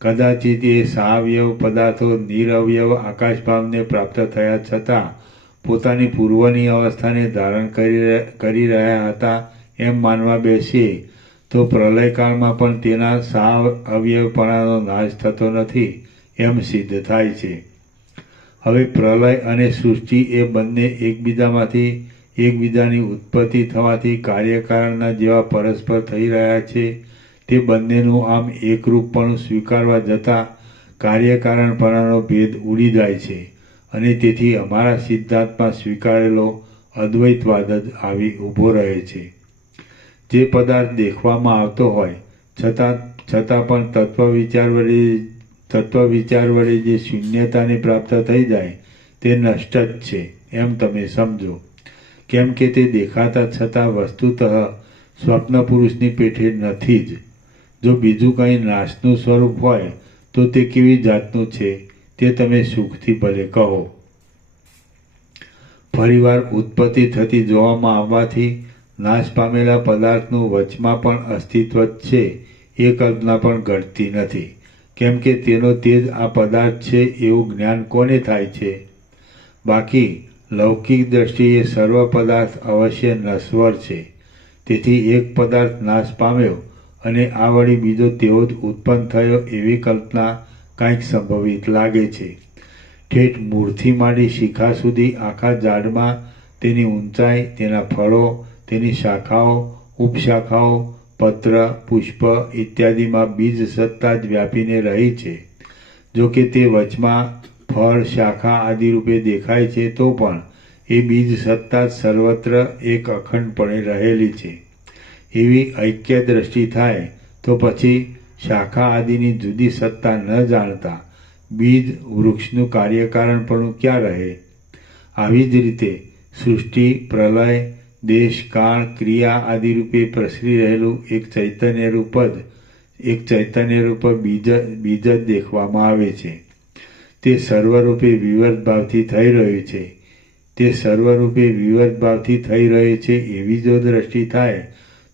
કદાચિત એ સાવયવ પદાર્થો નિરઅવયવ આકાશભાવને પ્રાપ્ત થયા છતાં પોતાની પૂર્વની અવસ્થાને ધારણ કરી રહ્યા હતા એમ માનવા બેસીએ તો પ્રલયકાળમાં પણ તેના સાવયવપણાનો નાશ થતો નથી એમ સિદ્ધ થાય છે. હવે પ્રલય અને સૃષ્ટિ એ બંને એકબીજાની ઉત્પત્તિ થવાથી કાર્યકારણના જેવા પરસ્પર થઈ રહ્યા છે. તે બંનેનું આમ એકરૂપપણું સ્વીકારવા જતાં કાર્યકારણપણાનો ભેદ ઉડી જાય છે અને તેથી અમારા સિદ્ધાંતમાં સ્વીકારેલો અદ્વૈતવાદ જ આવી ઊભો રહે છે. જે પદાર્થ દેખવામાં આવતો હોય છતાં પણ તત્વ વિચાર વડે જે શૂન્યતાને પ્રાપ્ત થઈ જાય તે નષ્ટ જ છે એમ તમે સમજો. કેમ કે તે દેખાતા છતાં વસ્તુતઃ સ્વપ્ન પુરુષની પેઠે નથી જ. જો બીજું કંઈ નાશનું સ્વરૂપ હોય તો તે કેવી જાતનું છે તે તમે સુખથી ભલે કહો. ફરીવાર ઉત્પત્તિ થતી જોવામાં આવવાથી નાશ પામેલા પદાર્થનું વચમાં પણ અસ્તિત્વ જ છે એ કલ્પના પણ ઘટતી નથી. કેમ કે તેનો તે જ આ પદાર્થ છે એવું જ્ઞાન કોને થાય છે? બાકી લૌકિક દ્રષ્ટિએ સર્વ પદાર્થ અવશ્ય નશ્વર છે. તેથી એક પદાર્થ નાશ પામ્યો અને આ વળી બીજો તેવો જ ઉત્પન્ન થયો એવી કલ્પના કાંઈક સંભવિત લાગે છે. ઠેઠ મૂળથી માંડી શિખા સુધી આખા ઝાડમાં તેની ઊંચાઈ, તેના ફળો, તેની શાખાઓ, ઉપશાખાઓ, પત્ર, પુષ્પ ઇત્યાદિમાં બીજ સત્તા જ વ્યાપીને રહી છે. જો કે તે વચમાં ફળ, શાખા આદિ રૂપે દેખાય છે તો પણ એ બીજ સત્તા જ સર્વત્ર એક અખંડપણે રહેલી છે. એવી ઐક્ય દ્રષ્ટિ થાય તો પછી શાખા આદિની જુદી સત્તા ન જાણતા બીજ વૃક્ષનું કાર્યકારણપણું ક્યાં રહે? આવી જ રીતે સૃષ્ટિ, પ્રલય, દેશ, કાળ, ક્રિયા આદિ રૂપે પ્રસરી રહેલું એક ચૈતન્યરૂપ બીજ જ દેખવામાં આવે છે. તે સર્વરૂપે વિવર્ત ભાવથી થઈ રહ્યું છે. એવી જો દ્રષ્ટિ થાય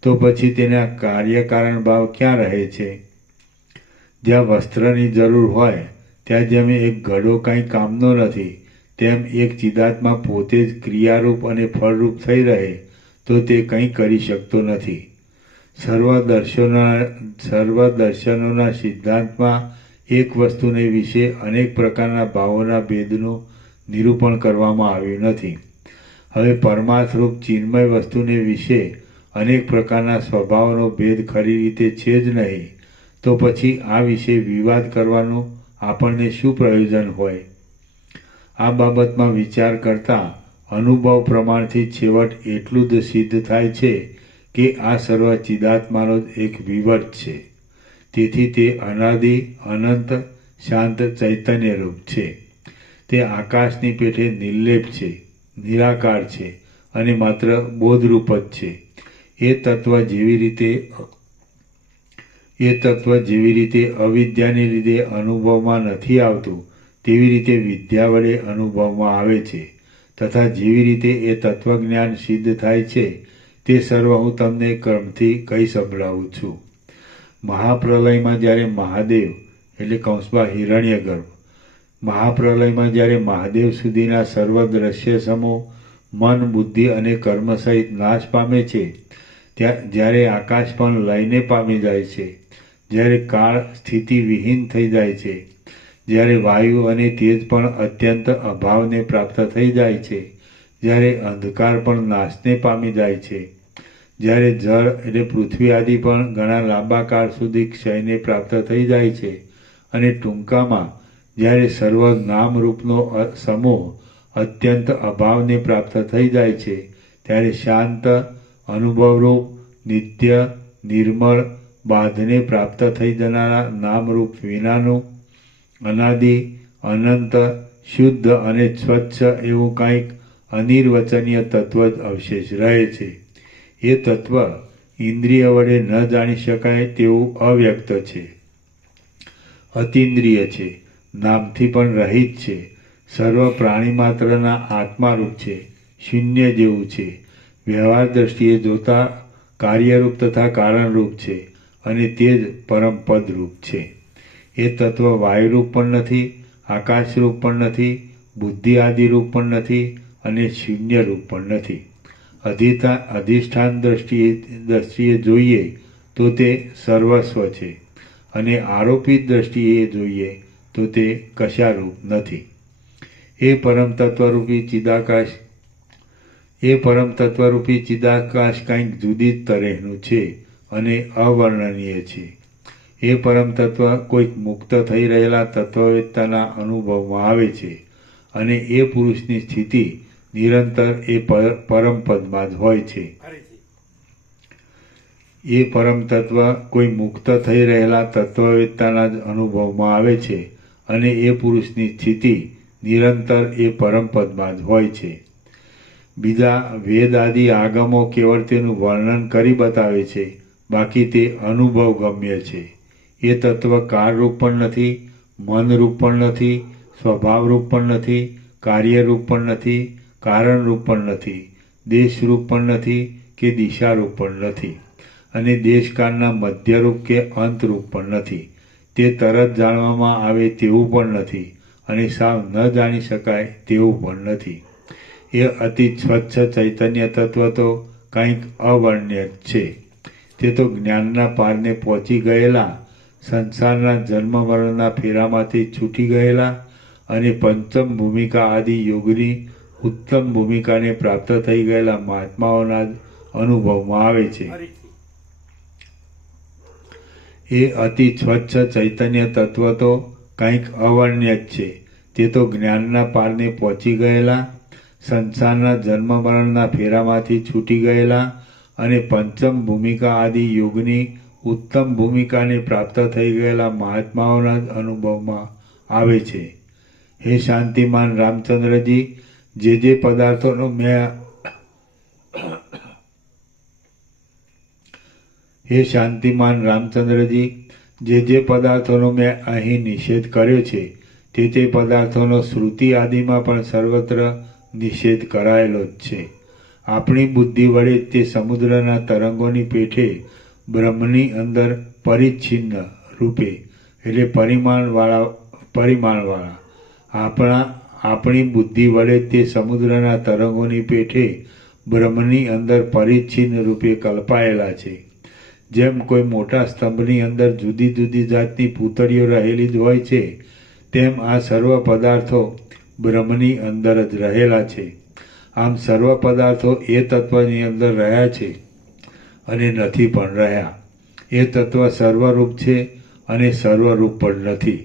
તો પછી તેના કાર્યકારણ ભાવ ક્યાં રહે છે? જ્યાં વસ્ત્રની જરૂર હોય ત્યાં જેમ એક ઘડો કંઈ કામનો નથી તેમ એક ચિદાત્મા પોતે જ ક્રિયારૂપ અને ફળરૂપ થઈ રહે તો તે કંઈ કરી શકતો નથી. સર્વ દર્શનોના સિદ્ધાંતમાં એક વસ્તુને વિશે અનેક પ્રકારના ભાવોના ભેદનું નિરૂપણ કરવામાં આવ્યું નથી. હવે પરમાર્થરૂપ ચિન્મય વસ્તુને વિશે અનેક પ્રકારના સ્વભાવનો ભેદ ખરી રીતે છે જ નહીં તો પછી આ વિશે વિવાદ કરવાનું આપણને શું પ્રયોજન હોય? આ બાબતમાં વિચાર કરતાં અનુભવ પ્રમાણથી છેવટ એટલું જ સિદ્ધ થાય છે કે આ સર્વ ચિદાત્માનો જ એક વિવર્ત છે. તેથી તે અનાદિ, અનંત, શાંત ચૈતન્યરૂપ છે. તે આકાશની પેઠે નિર્લેપ છે, નિરાકાર છે અને માત્ર બોધરૂપ જ છે. એ તત્વ જેવી રીતે અવિદ્યાને લીધે અનુભવમાં નથી આવતું તેવી રીતે વિદ્યા વડે અનુભવમાં આવે છે તથા જેવી રીતે એ તત્વજ્ઞાન સિદ્ધ થાય છે તે સર્વ હું તમને ક્રમથી કહી સંભળાવું છું. મહાપ્રલયમાં જ્યારે મહાદેવ સુધીના સર્વ દ્રશ્ય સમૂહ મન, બુદ્ધિ અને કર્મ સહિત નાશ પામે છે, જ્યારે આકાશ પણ લયને પામી જાય છે, જ્યારે કાળ સ્થિતિ વિહીન થઈ જાય છે, જ્યારે વાયુ અને તેજ પણ અત્યંત અભાવને પ્રાપ્ત થઈ જાય છે, જ્યારે અંધકાર પણ નાશને પામી જાય છે, જ્યારે જળ એટલે પૃથ્વી આદિ પણ ઘણા લાંબા કાળ સુધી ક્ષયને પ્રાપ્ત થઈ જાય છે, અને ટૂંકામાં જ્યારે સર્વ નામરૂપનો સમૂહ અત્યંત અભાવને પ્રાપ્ત થઈ જાય છે, ત્યારે શાંત અનુભવરૂપ નિત્ય નિર્મળ બાધને પ્રાપ્ત થઈ જનારા નામરૂપ વિનાનું અનાદિ અનંત શુદ્ધ અને સ્વચ્છ એવું કંઈક અનિર્વચનીય તત્વ જ અવશેષ રહે છે. એ તત્વ ઇન્દ્રિય વડે ન જાણી શકાય તેવું અવ્યક્ત છે, અતિન્દ્રિય છે, નામથી પણ રહિત છે, સર્વ પ્રાણી માત્રના આત્મારૂપ છે, શૂન્ય જેવું છે, વ્યવહાર દ્રષ્ટિએ જોતા કાર્યરૂપ તથા કારણરૂપ છે, અને તે જ પરમપદરૂપ છે. એ તત્વ વાયુરૂપ પણ નથી, આકાશરૂપ પણ નથી, બુદ્ધિ આદિરૂપ પણ નથી, અને શૂન્યરૂપ પણ નથી. અધિષ્ઠાન દ્રષ્ટિએ જોઈએ તો તે સર્વસ્વ છે, અને આરોપિત દ્રષ્ટિએ જોઈએ તો તે કશારૂપ નથી. એ પરમ તત્વરૂપી ચિદાકાશ કંઈક જુદી જ તરહનું છે અને અવર્ણનીય છે. એ પરમ તત્વ કોઈક મુક્ત થઈ રહેલા તત્વવેત્તાના અનુભવમાં આવે છે, અને એ પુરુષની સ્થિતિ નિરંતર એ પરમપદમાં જ હોય છે. એ પરમ તત્વ કોઈ મુક્ત થઈ રહેલા તત્વવેત્તાના જ અનુભવમાં આવે છે, અને એ પુરુષની સ્થિતિ નિરંતર એ પરમપદમાં જ હોય છે. બીજા વેદ આદિ આગમો કેવળ તેનું વર્ણન કરી બતાવે છે, બાકી તે અનુભવ ગમ્ય છે. એ તત્વ કાળરૂપ પણ નથી, મનરૂપ પણ નથી, સ્વભાવરૂપ પણ નથી, કાર્યરૂપ પણ નથી, કારણરૂપ પણ નથી, દેશરૂપ પણ નથી કે દિશારૂપ પણ નથી, અને દેશકાળના મધ્યરૂપ કે અંતરૂપ પણ નથી. તે તરત જાણવામાં આવે તેવું પણ નથી, અને સાવ ન જાણી શકાય તેવું પણ નથી. એ અતિ સ્વચ્છ ચૈતન્ય તત્વ તો કંઈક અવર્ણ્ય છે. તે તો જ્ઞાનના પારને પહોંચી ગયેલા, સંસારના જન્મ મરણના ફેરામાંથી છૂટી ગયેલા, અને પંચમ ભૂમિકા આદિ યોગની ઉત્તમ ભૂમિકાને પ્રાપ્ત થઈ ગયેલા મહાત્માઓના જ અનુભવમાં આવે છે. એ અતિ સ્વચ્છ ચૈતન્ય તત્વ તો કંઈક અવર્ણ્ય જ છે. તે તો જ્ઞાનના પારને પહોંચી ગયેલા, સંસારના જન્મ મરણના ફેરામાંથી છૂટી ગયેલા, અને પંચમ ભૂમિકા આદિ યોગની ઉત્તમ ભૂમિકાને પ્રાપ્ત થઈ ગયેલા મહાત્માઓના જ અનુભવમાં આવે છે. હે શાંતિમાન રામચંદ્રજી, જે પદાર્થોનો મેં અહીં નિષેધ કર્યો છે, તે પદાર્થોનો શ્રુતિ આદિમાં પણ સર્વત્ર નિષેધ કરાયેલો જ છે. આપણી બુદ્ધિ વડે તે સમુદ્રના તરંગોની પેઠે બ્રહ્મની અંદર પરિચ્છિન્ન રૂપે એટલે પરિમાણવાળા આપણી બુદ્ધિ વડે તે સમુદ્રના તરંગોની પેઠે બ્રહ્મની અંદર પરિચ્છિન્ન રૂપે કલ્પાયેલા છે. જેમ કોઈ મોટા સ્તંભની અંદર જુદી જુદી જાતની પૂતળીઓ રહેલી જ હોય છે, તેમ આ સર્વ પદાર્થો બ્રહ્મની અંદર જ રહેલા છે. આમ સર્વ પદાર્થો એ તત્વની અંદર રહ્યા છે અને નથી પણ રહ્યા. એ તત્વ સર્વરૂપ છે અને સર્વરૂપ પણ નથી.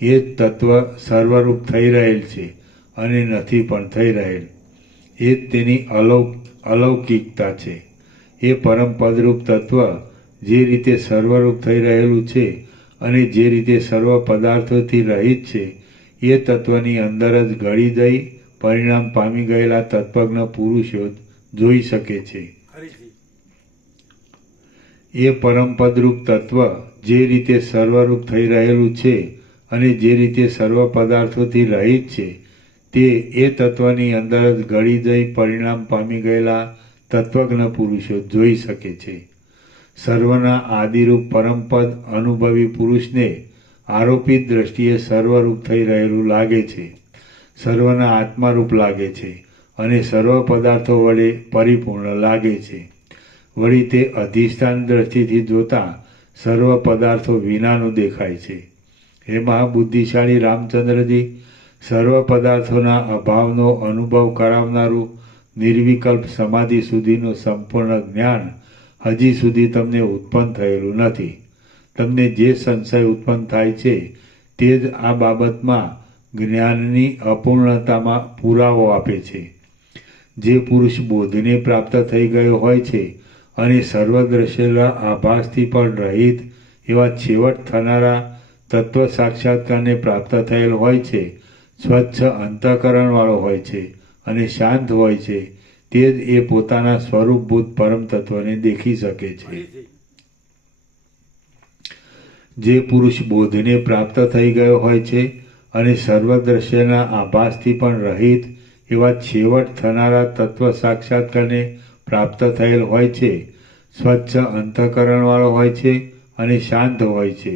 એ જ તત્વ સર્વરૂપ થઈ રહેલ છે અને નથી પણ થઈ રહેલ. એ જ તેની અલૌકિકતા છે. એ પરમપદરૂપ તત્વ જે રીતે સર્વરૂપ થઈ રહેલું છે અને જે રીતે સર્વ પદાર્થોથી રહિત છે, એ તત્વની અંદર જ ગળી જઈ પરિણામ પામી ગયેલા તત્વજ્ઞ પુરુષો જોઈ શકે છે. એ પરમપદરૂપ તત્વ જે રીતે સર્વરૂપ થઈ રહેલું છે અને જે રીતે સર્વ પદાર્થોથી રહિત છે, તે એ તત્વની અંદર જ ગળી જઈ પરિણામ પામી ગયેલા તત્વજ્ઞ પુરુષો જોઈ શકે છે. સર્વના આદિરૂપ પરમપદ અનુભવી પુરુષને આરોપિત દ્રષ્ટિએ સર્વરૂપ થઈ રહેલું લાગે છે, સર્વના આત્મારૂપ લાગે છે, અને સર્વ પદાર્થો વડે પરિપૂર્ણ લાગે છે. વળી તે અધિષ્ઠાન દ્રષ્ટિથી જોતા સર્વ પદાર્થો વિનાનું દેખાય છે. હે મહાબુદ્ધિશાળી રામચંદ્રજી, સર્વ પદાર્થોના અભાવનો અનુભવ કરાવનારું નિર્વિકલ્પ સમાધિ સુધીનું સંપૂર્ણ જ્ઞાન હજી સુધી તમને ઉત્પન્ન થયેલું નથી. તમને જે સંશય ઉત્પન્ન થાય છે તે જ આ બાબતમાં જ્ઞાનની અપૂર્ણતામાં પુરાવો આપે છે. જે પુરુષ બોધને પ્રાપ્ત થઈ ગયો હોય છે અને સર્વદ્રશ્યના આભાસથી પણ રહિત એવા છેવટ થનારા તત્વ સાક્ષાત્કારને પ્રાપ્ત થયેલ હોય છે, સ્વચ્છ અંતઃકરણવાળો હોય છે અને શાંત હોય છે, તે જ એ પોતાના સ્વરૂપભૂત પરમ તત્વને દેખી શકે છે. જે પુરુષ બોધને પ્રાપ્ત થઈ ગયો હોય છે અને સર્વદ્રશ્યના આભાસથી પણ રહિત એવા છેવટ થનારા તત્વ સાક્ષાત્કારને પ્રાપ્ત થયેલ હોય છે, સ્વચ્છ અંતઃકરણવાળો હોય છે અને શાંત હોય છે,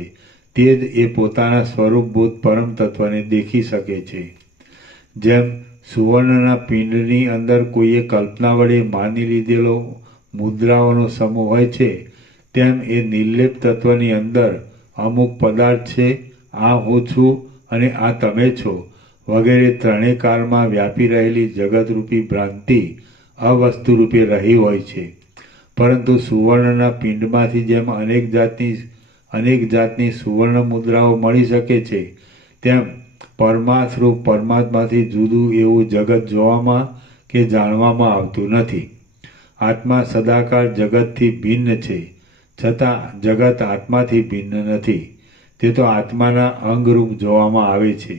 તે જ એ પોતાના સ્વરૂપભૂત પરમ તત્વને દેખી શકે છે. જેમ સુવર્ણના પિંડની અંદર કોઈએ કલ્પના વડે માની લીધેલો મુદ્રાઓનો સમૂહ હોય છે, તેમ એ નિર્લેપ તત્વની અંદર અમુક પદાર્થ છે, આ હું છું અને આ તમે છો વગેરે ત્રણેય કાળમાં વ્યાપી રહેલી જગતરૂપી ભ્રાંતિ અવસ્તુરૂપે રહી હોય છે. પરંતુ સુવર્ણના પિંડમાંથી જેમ અનેક જાતની સુવર્ણ મુદ્રાઓ મળી શકે છે, તેમ પરમાર્થરૂપ પરમાત્માથી જુદું એવું જગત જોવામાં કે જાણવામાં આવતું નથી. આત્મા સદાકાળ જગતથી ભિન્ન છે, છતાં જગત આત્માથી ભિન્ન નથી. તે તો આત્માના અંગરૂપ જોવામાં આવે છે.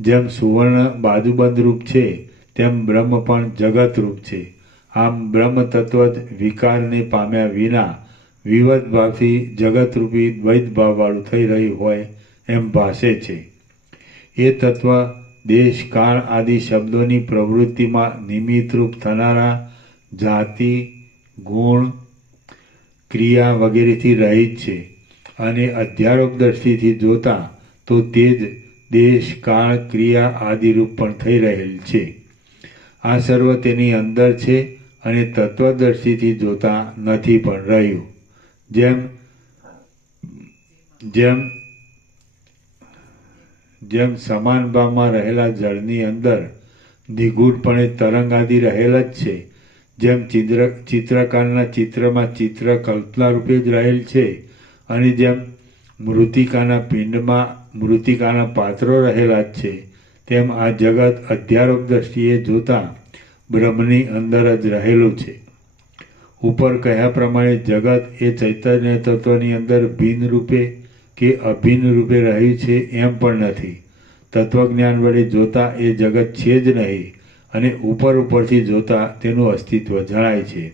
જેમ સુવર્ણ બાજુબંધ છે, તેમ બ્રહ્મ પણ જગતરૂપ છે. આમ બ્રહ્મ તત્વ જ વિકારને પામ્યા વિના વિવદ ભાવથી જગતરૂપી દ્વૈત ભાવવાળું થઈ રહ્યું હોય એમ ભાસે છે. એ તત્વ દેશ કાળ આદિ શબ્દોની પ્રવૃત્તિમાં નિમિત્તરૂપ થનારા જાતિ, ગુણ, ક્રિયા વગેરેથી રહિત છે અને અધ્યારોપ દ્રષ્ટિથી જોતા તો તે જ દેશ, કાળ, ક્રિયા આદિરૂપ પણ થઈ રહેલ છે. આ સર્વ તેની અંદર છે અને તત્વદ્રષ્ટિથી જોતા નથી પણ રહ્યું. જેમ સમાન ભાવમાં રહેલા જળની અંદર નિગૂઢપણે તરંગ આદિ રહેલ જ છે, જેમ ચિત્રકારના ચિત્રમાં ચિત્ર કલ્પના રૂપે જ રહેલ છે અને જેમ મૃત્તિકાના પિંડમાં મૃત્તિકાના પાત્રો રહેલા જ છે, તેમ આ જગત અધ્યારોપ દ્રષ્ટિએ જોતા બ્રહ્મની અંદર જ રહેલું છે. ઉપર કહ્યા પ્રમાણે જગત એ ચૈતન્ય તત્વની અંદર ભિન્ન રૂપે કે અભિન્ન રૂપે રહ્યું છે એમ પણ નથી. તત્વજ્ઞાન વડે જોતા એ જગત છે જ નહીં અને ઉપરથી જોતા તેનું અસ્તિત્વ જણાય છે.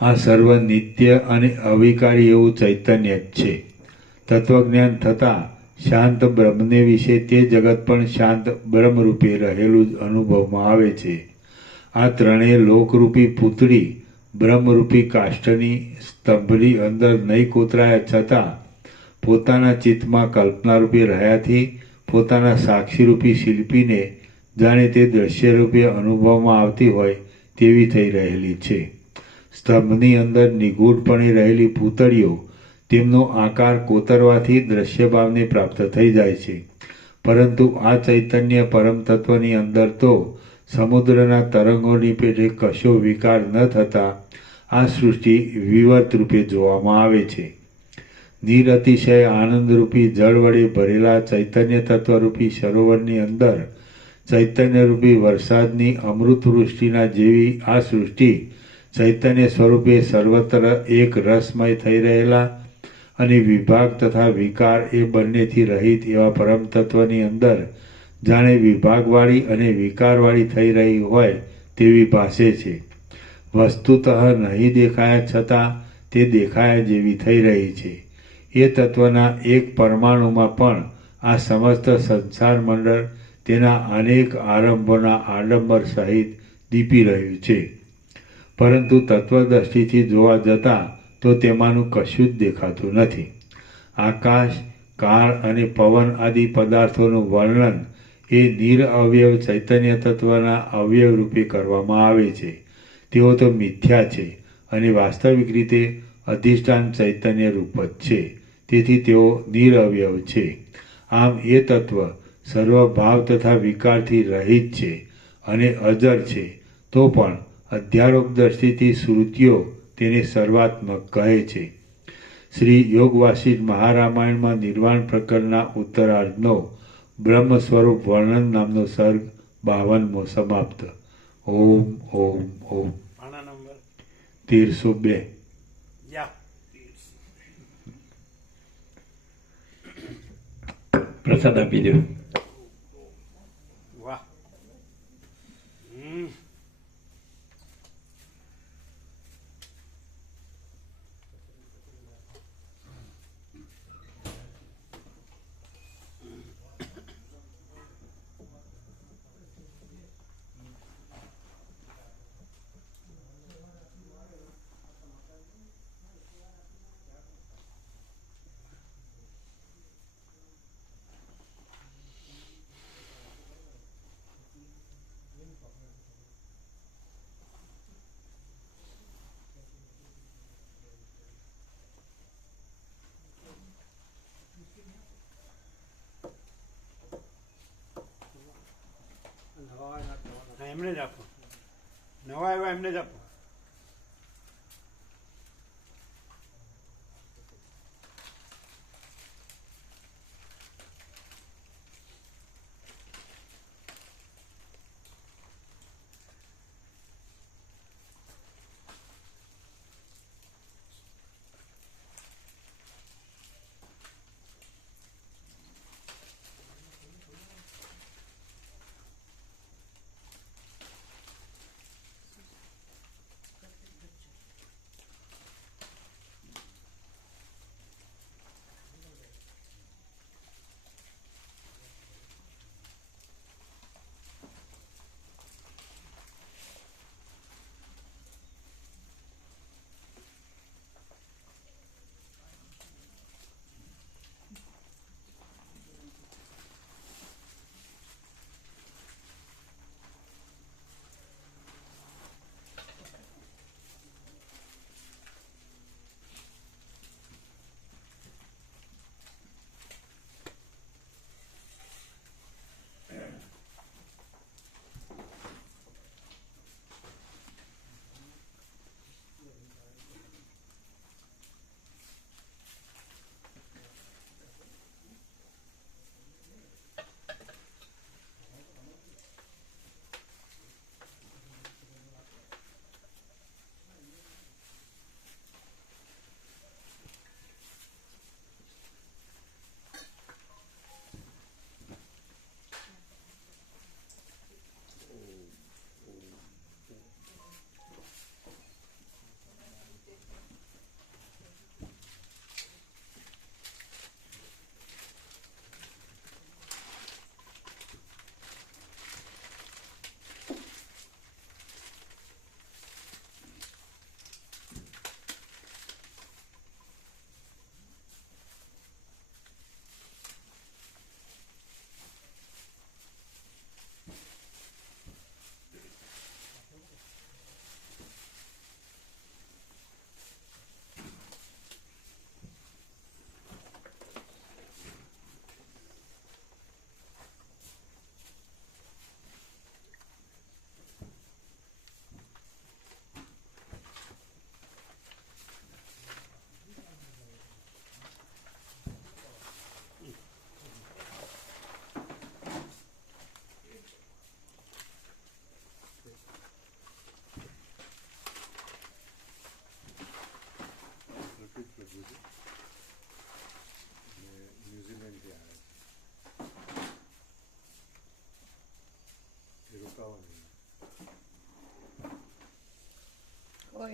આ સર્વ નિત્ય અને અવિકારી એવું ચૈતન્ય જ છે. તત્વજ્ઞાન થતાં શાંત બ્રહ્મને વિશે તે જગત પણ શાંત બ્રહ્મરૂપે રહેલું જ અનુભવમાં આવે છે. આ ત્રણેય લોકરૂપી પૂતળી બ્રહ્મરૂપી કાષ્ઠની સ્તંભની અંદર નહીં કોતરાયા છતાં પોતાના ચિત્તમાં કલ્પનારૂપે રહ્યાથી પોતાના સાક્ષીરૂપી શિલ્પીને જાણે તે દ્રશ્યરૂપે અનુભવમાં આવતી હોય તેવી થઈ રહેલી છે. સ્તંભની અંદર નિગૂઢપણે રહેલી પૂતળીઓ તેમનો આકાર કોતરવાથી દ્રશ્યભાવને પ્રાપ્ત થઈ જાય છે. પરંતુ આ ચૈતન્ય પરમ તત્વની અંદર તો સમુદ્રના તરંગોની પેટે કશો વિકાર ન થતાં આ સૃષ્ટિ વિવર્ત રૂપે જોવામાં આવે છે. નિરતિશય આનંદરૂપી જળ વડે ભરેલા ચૈતન્ય તત્વરૂપી સરોવરની અંદર ચૈતન્યરૂપી વરસાદની અમૃતવૃષ્ટિના જેવી આ સૃષ્ટિ ચૈતન્ય સ્વરૂપે સર્વત્ર એક રસમય થઈ રહેલા અને વિભાગ તથા વિકાર એ બંનેથી રહિત એવા પરમ તત્વની અંદર જાણે વિભાગવાળી અને વિકારવાળી થઈ રહી હોય તેવી ભાસે છે. વસ્તુતઃ નહીં દેખાયા છતાં તે દેખાયા જેવી થઈ રહી છે. એ તત્વના એક પરમાણુમાં પણ આ સમસ્ત સંસાર મંડળ તેના અનેક આરંભોના આડંબર સહિત દીપી રહ્યું છે. પરંતુ તત્વદ્રષ્ટિથી જોવા જતાં તો તેમાંનું કશું જ દેખાતું નથી. આકાશ, કાળ અને પવન આદિ પદાર્થોનું વર્ણન એ નિરઅવયવ ચૈતન્ય તત્વના અવયવ રૂપે કરવામાં આવે છે. તેઓ તો મિથ્યા છે અને વાસ્તવિક રીતે અધિષ્ઠાન ચૈતન્ય રૂપ જ છે. તેથી તેઓ નિરવયવ છે. આમ એ તત્વ સર્વભાવ તથા વિકારથી રહિત છે અને અજર છે, તો પણ અધ્યારોપ દ્રષ્ટિથી શ્રુતિઓ તેને સર્વાત્મક કહે છે. શ્રી યોગ વાસિષ્ઠ મહારામાયણમાં નિર્વાણ પ્રકરણના ઉત્તરાર્ધનો બ્રહ્મ સ્વરૂપ વર્ણન નામનો સર્ગ 52મો સમાપ્ત. ઓમ ઓમ ઓમ. પાના નંબર 1302. યા પ્રસાદ આપી દો. વાહ. હા, એમને જ આપો. નવા આવ્યા એમને જ આપો.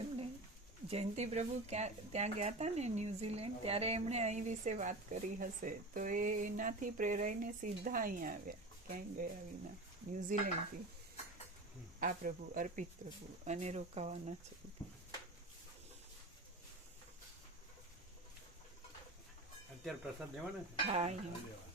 એમને જયંતિ પ્રભુ ત્યાં ગયા હતા ને ન્યુઝીલેન્ડ, ત્યારે એમણે અહીં વિશે વાત કરી હશે, તો એનાથી પ્રેરાઈને સીધા અહીંયા આવ્યા, ક્યાંય ગયા વિના, ન્યુઝીલેન્ડથી આ પ્રભુ અર્પિત પ્રભુ અને રોકાવાના છે. અત્યારે પ્રસાદ લેવાના છે. હા, અહીંયા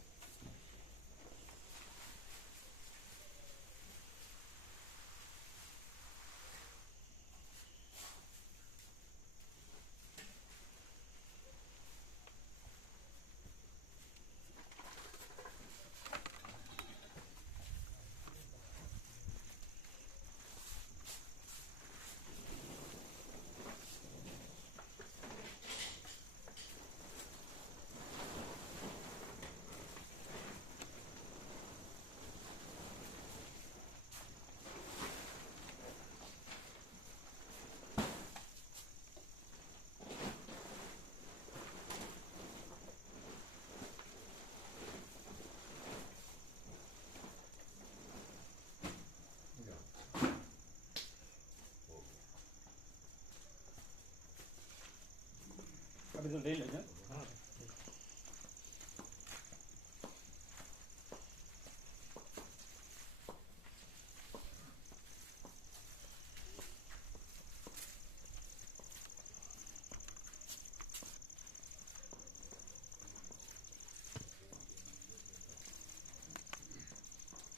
બધું લઈ લેજો.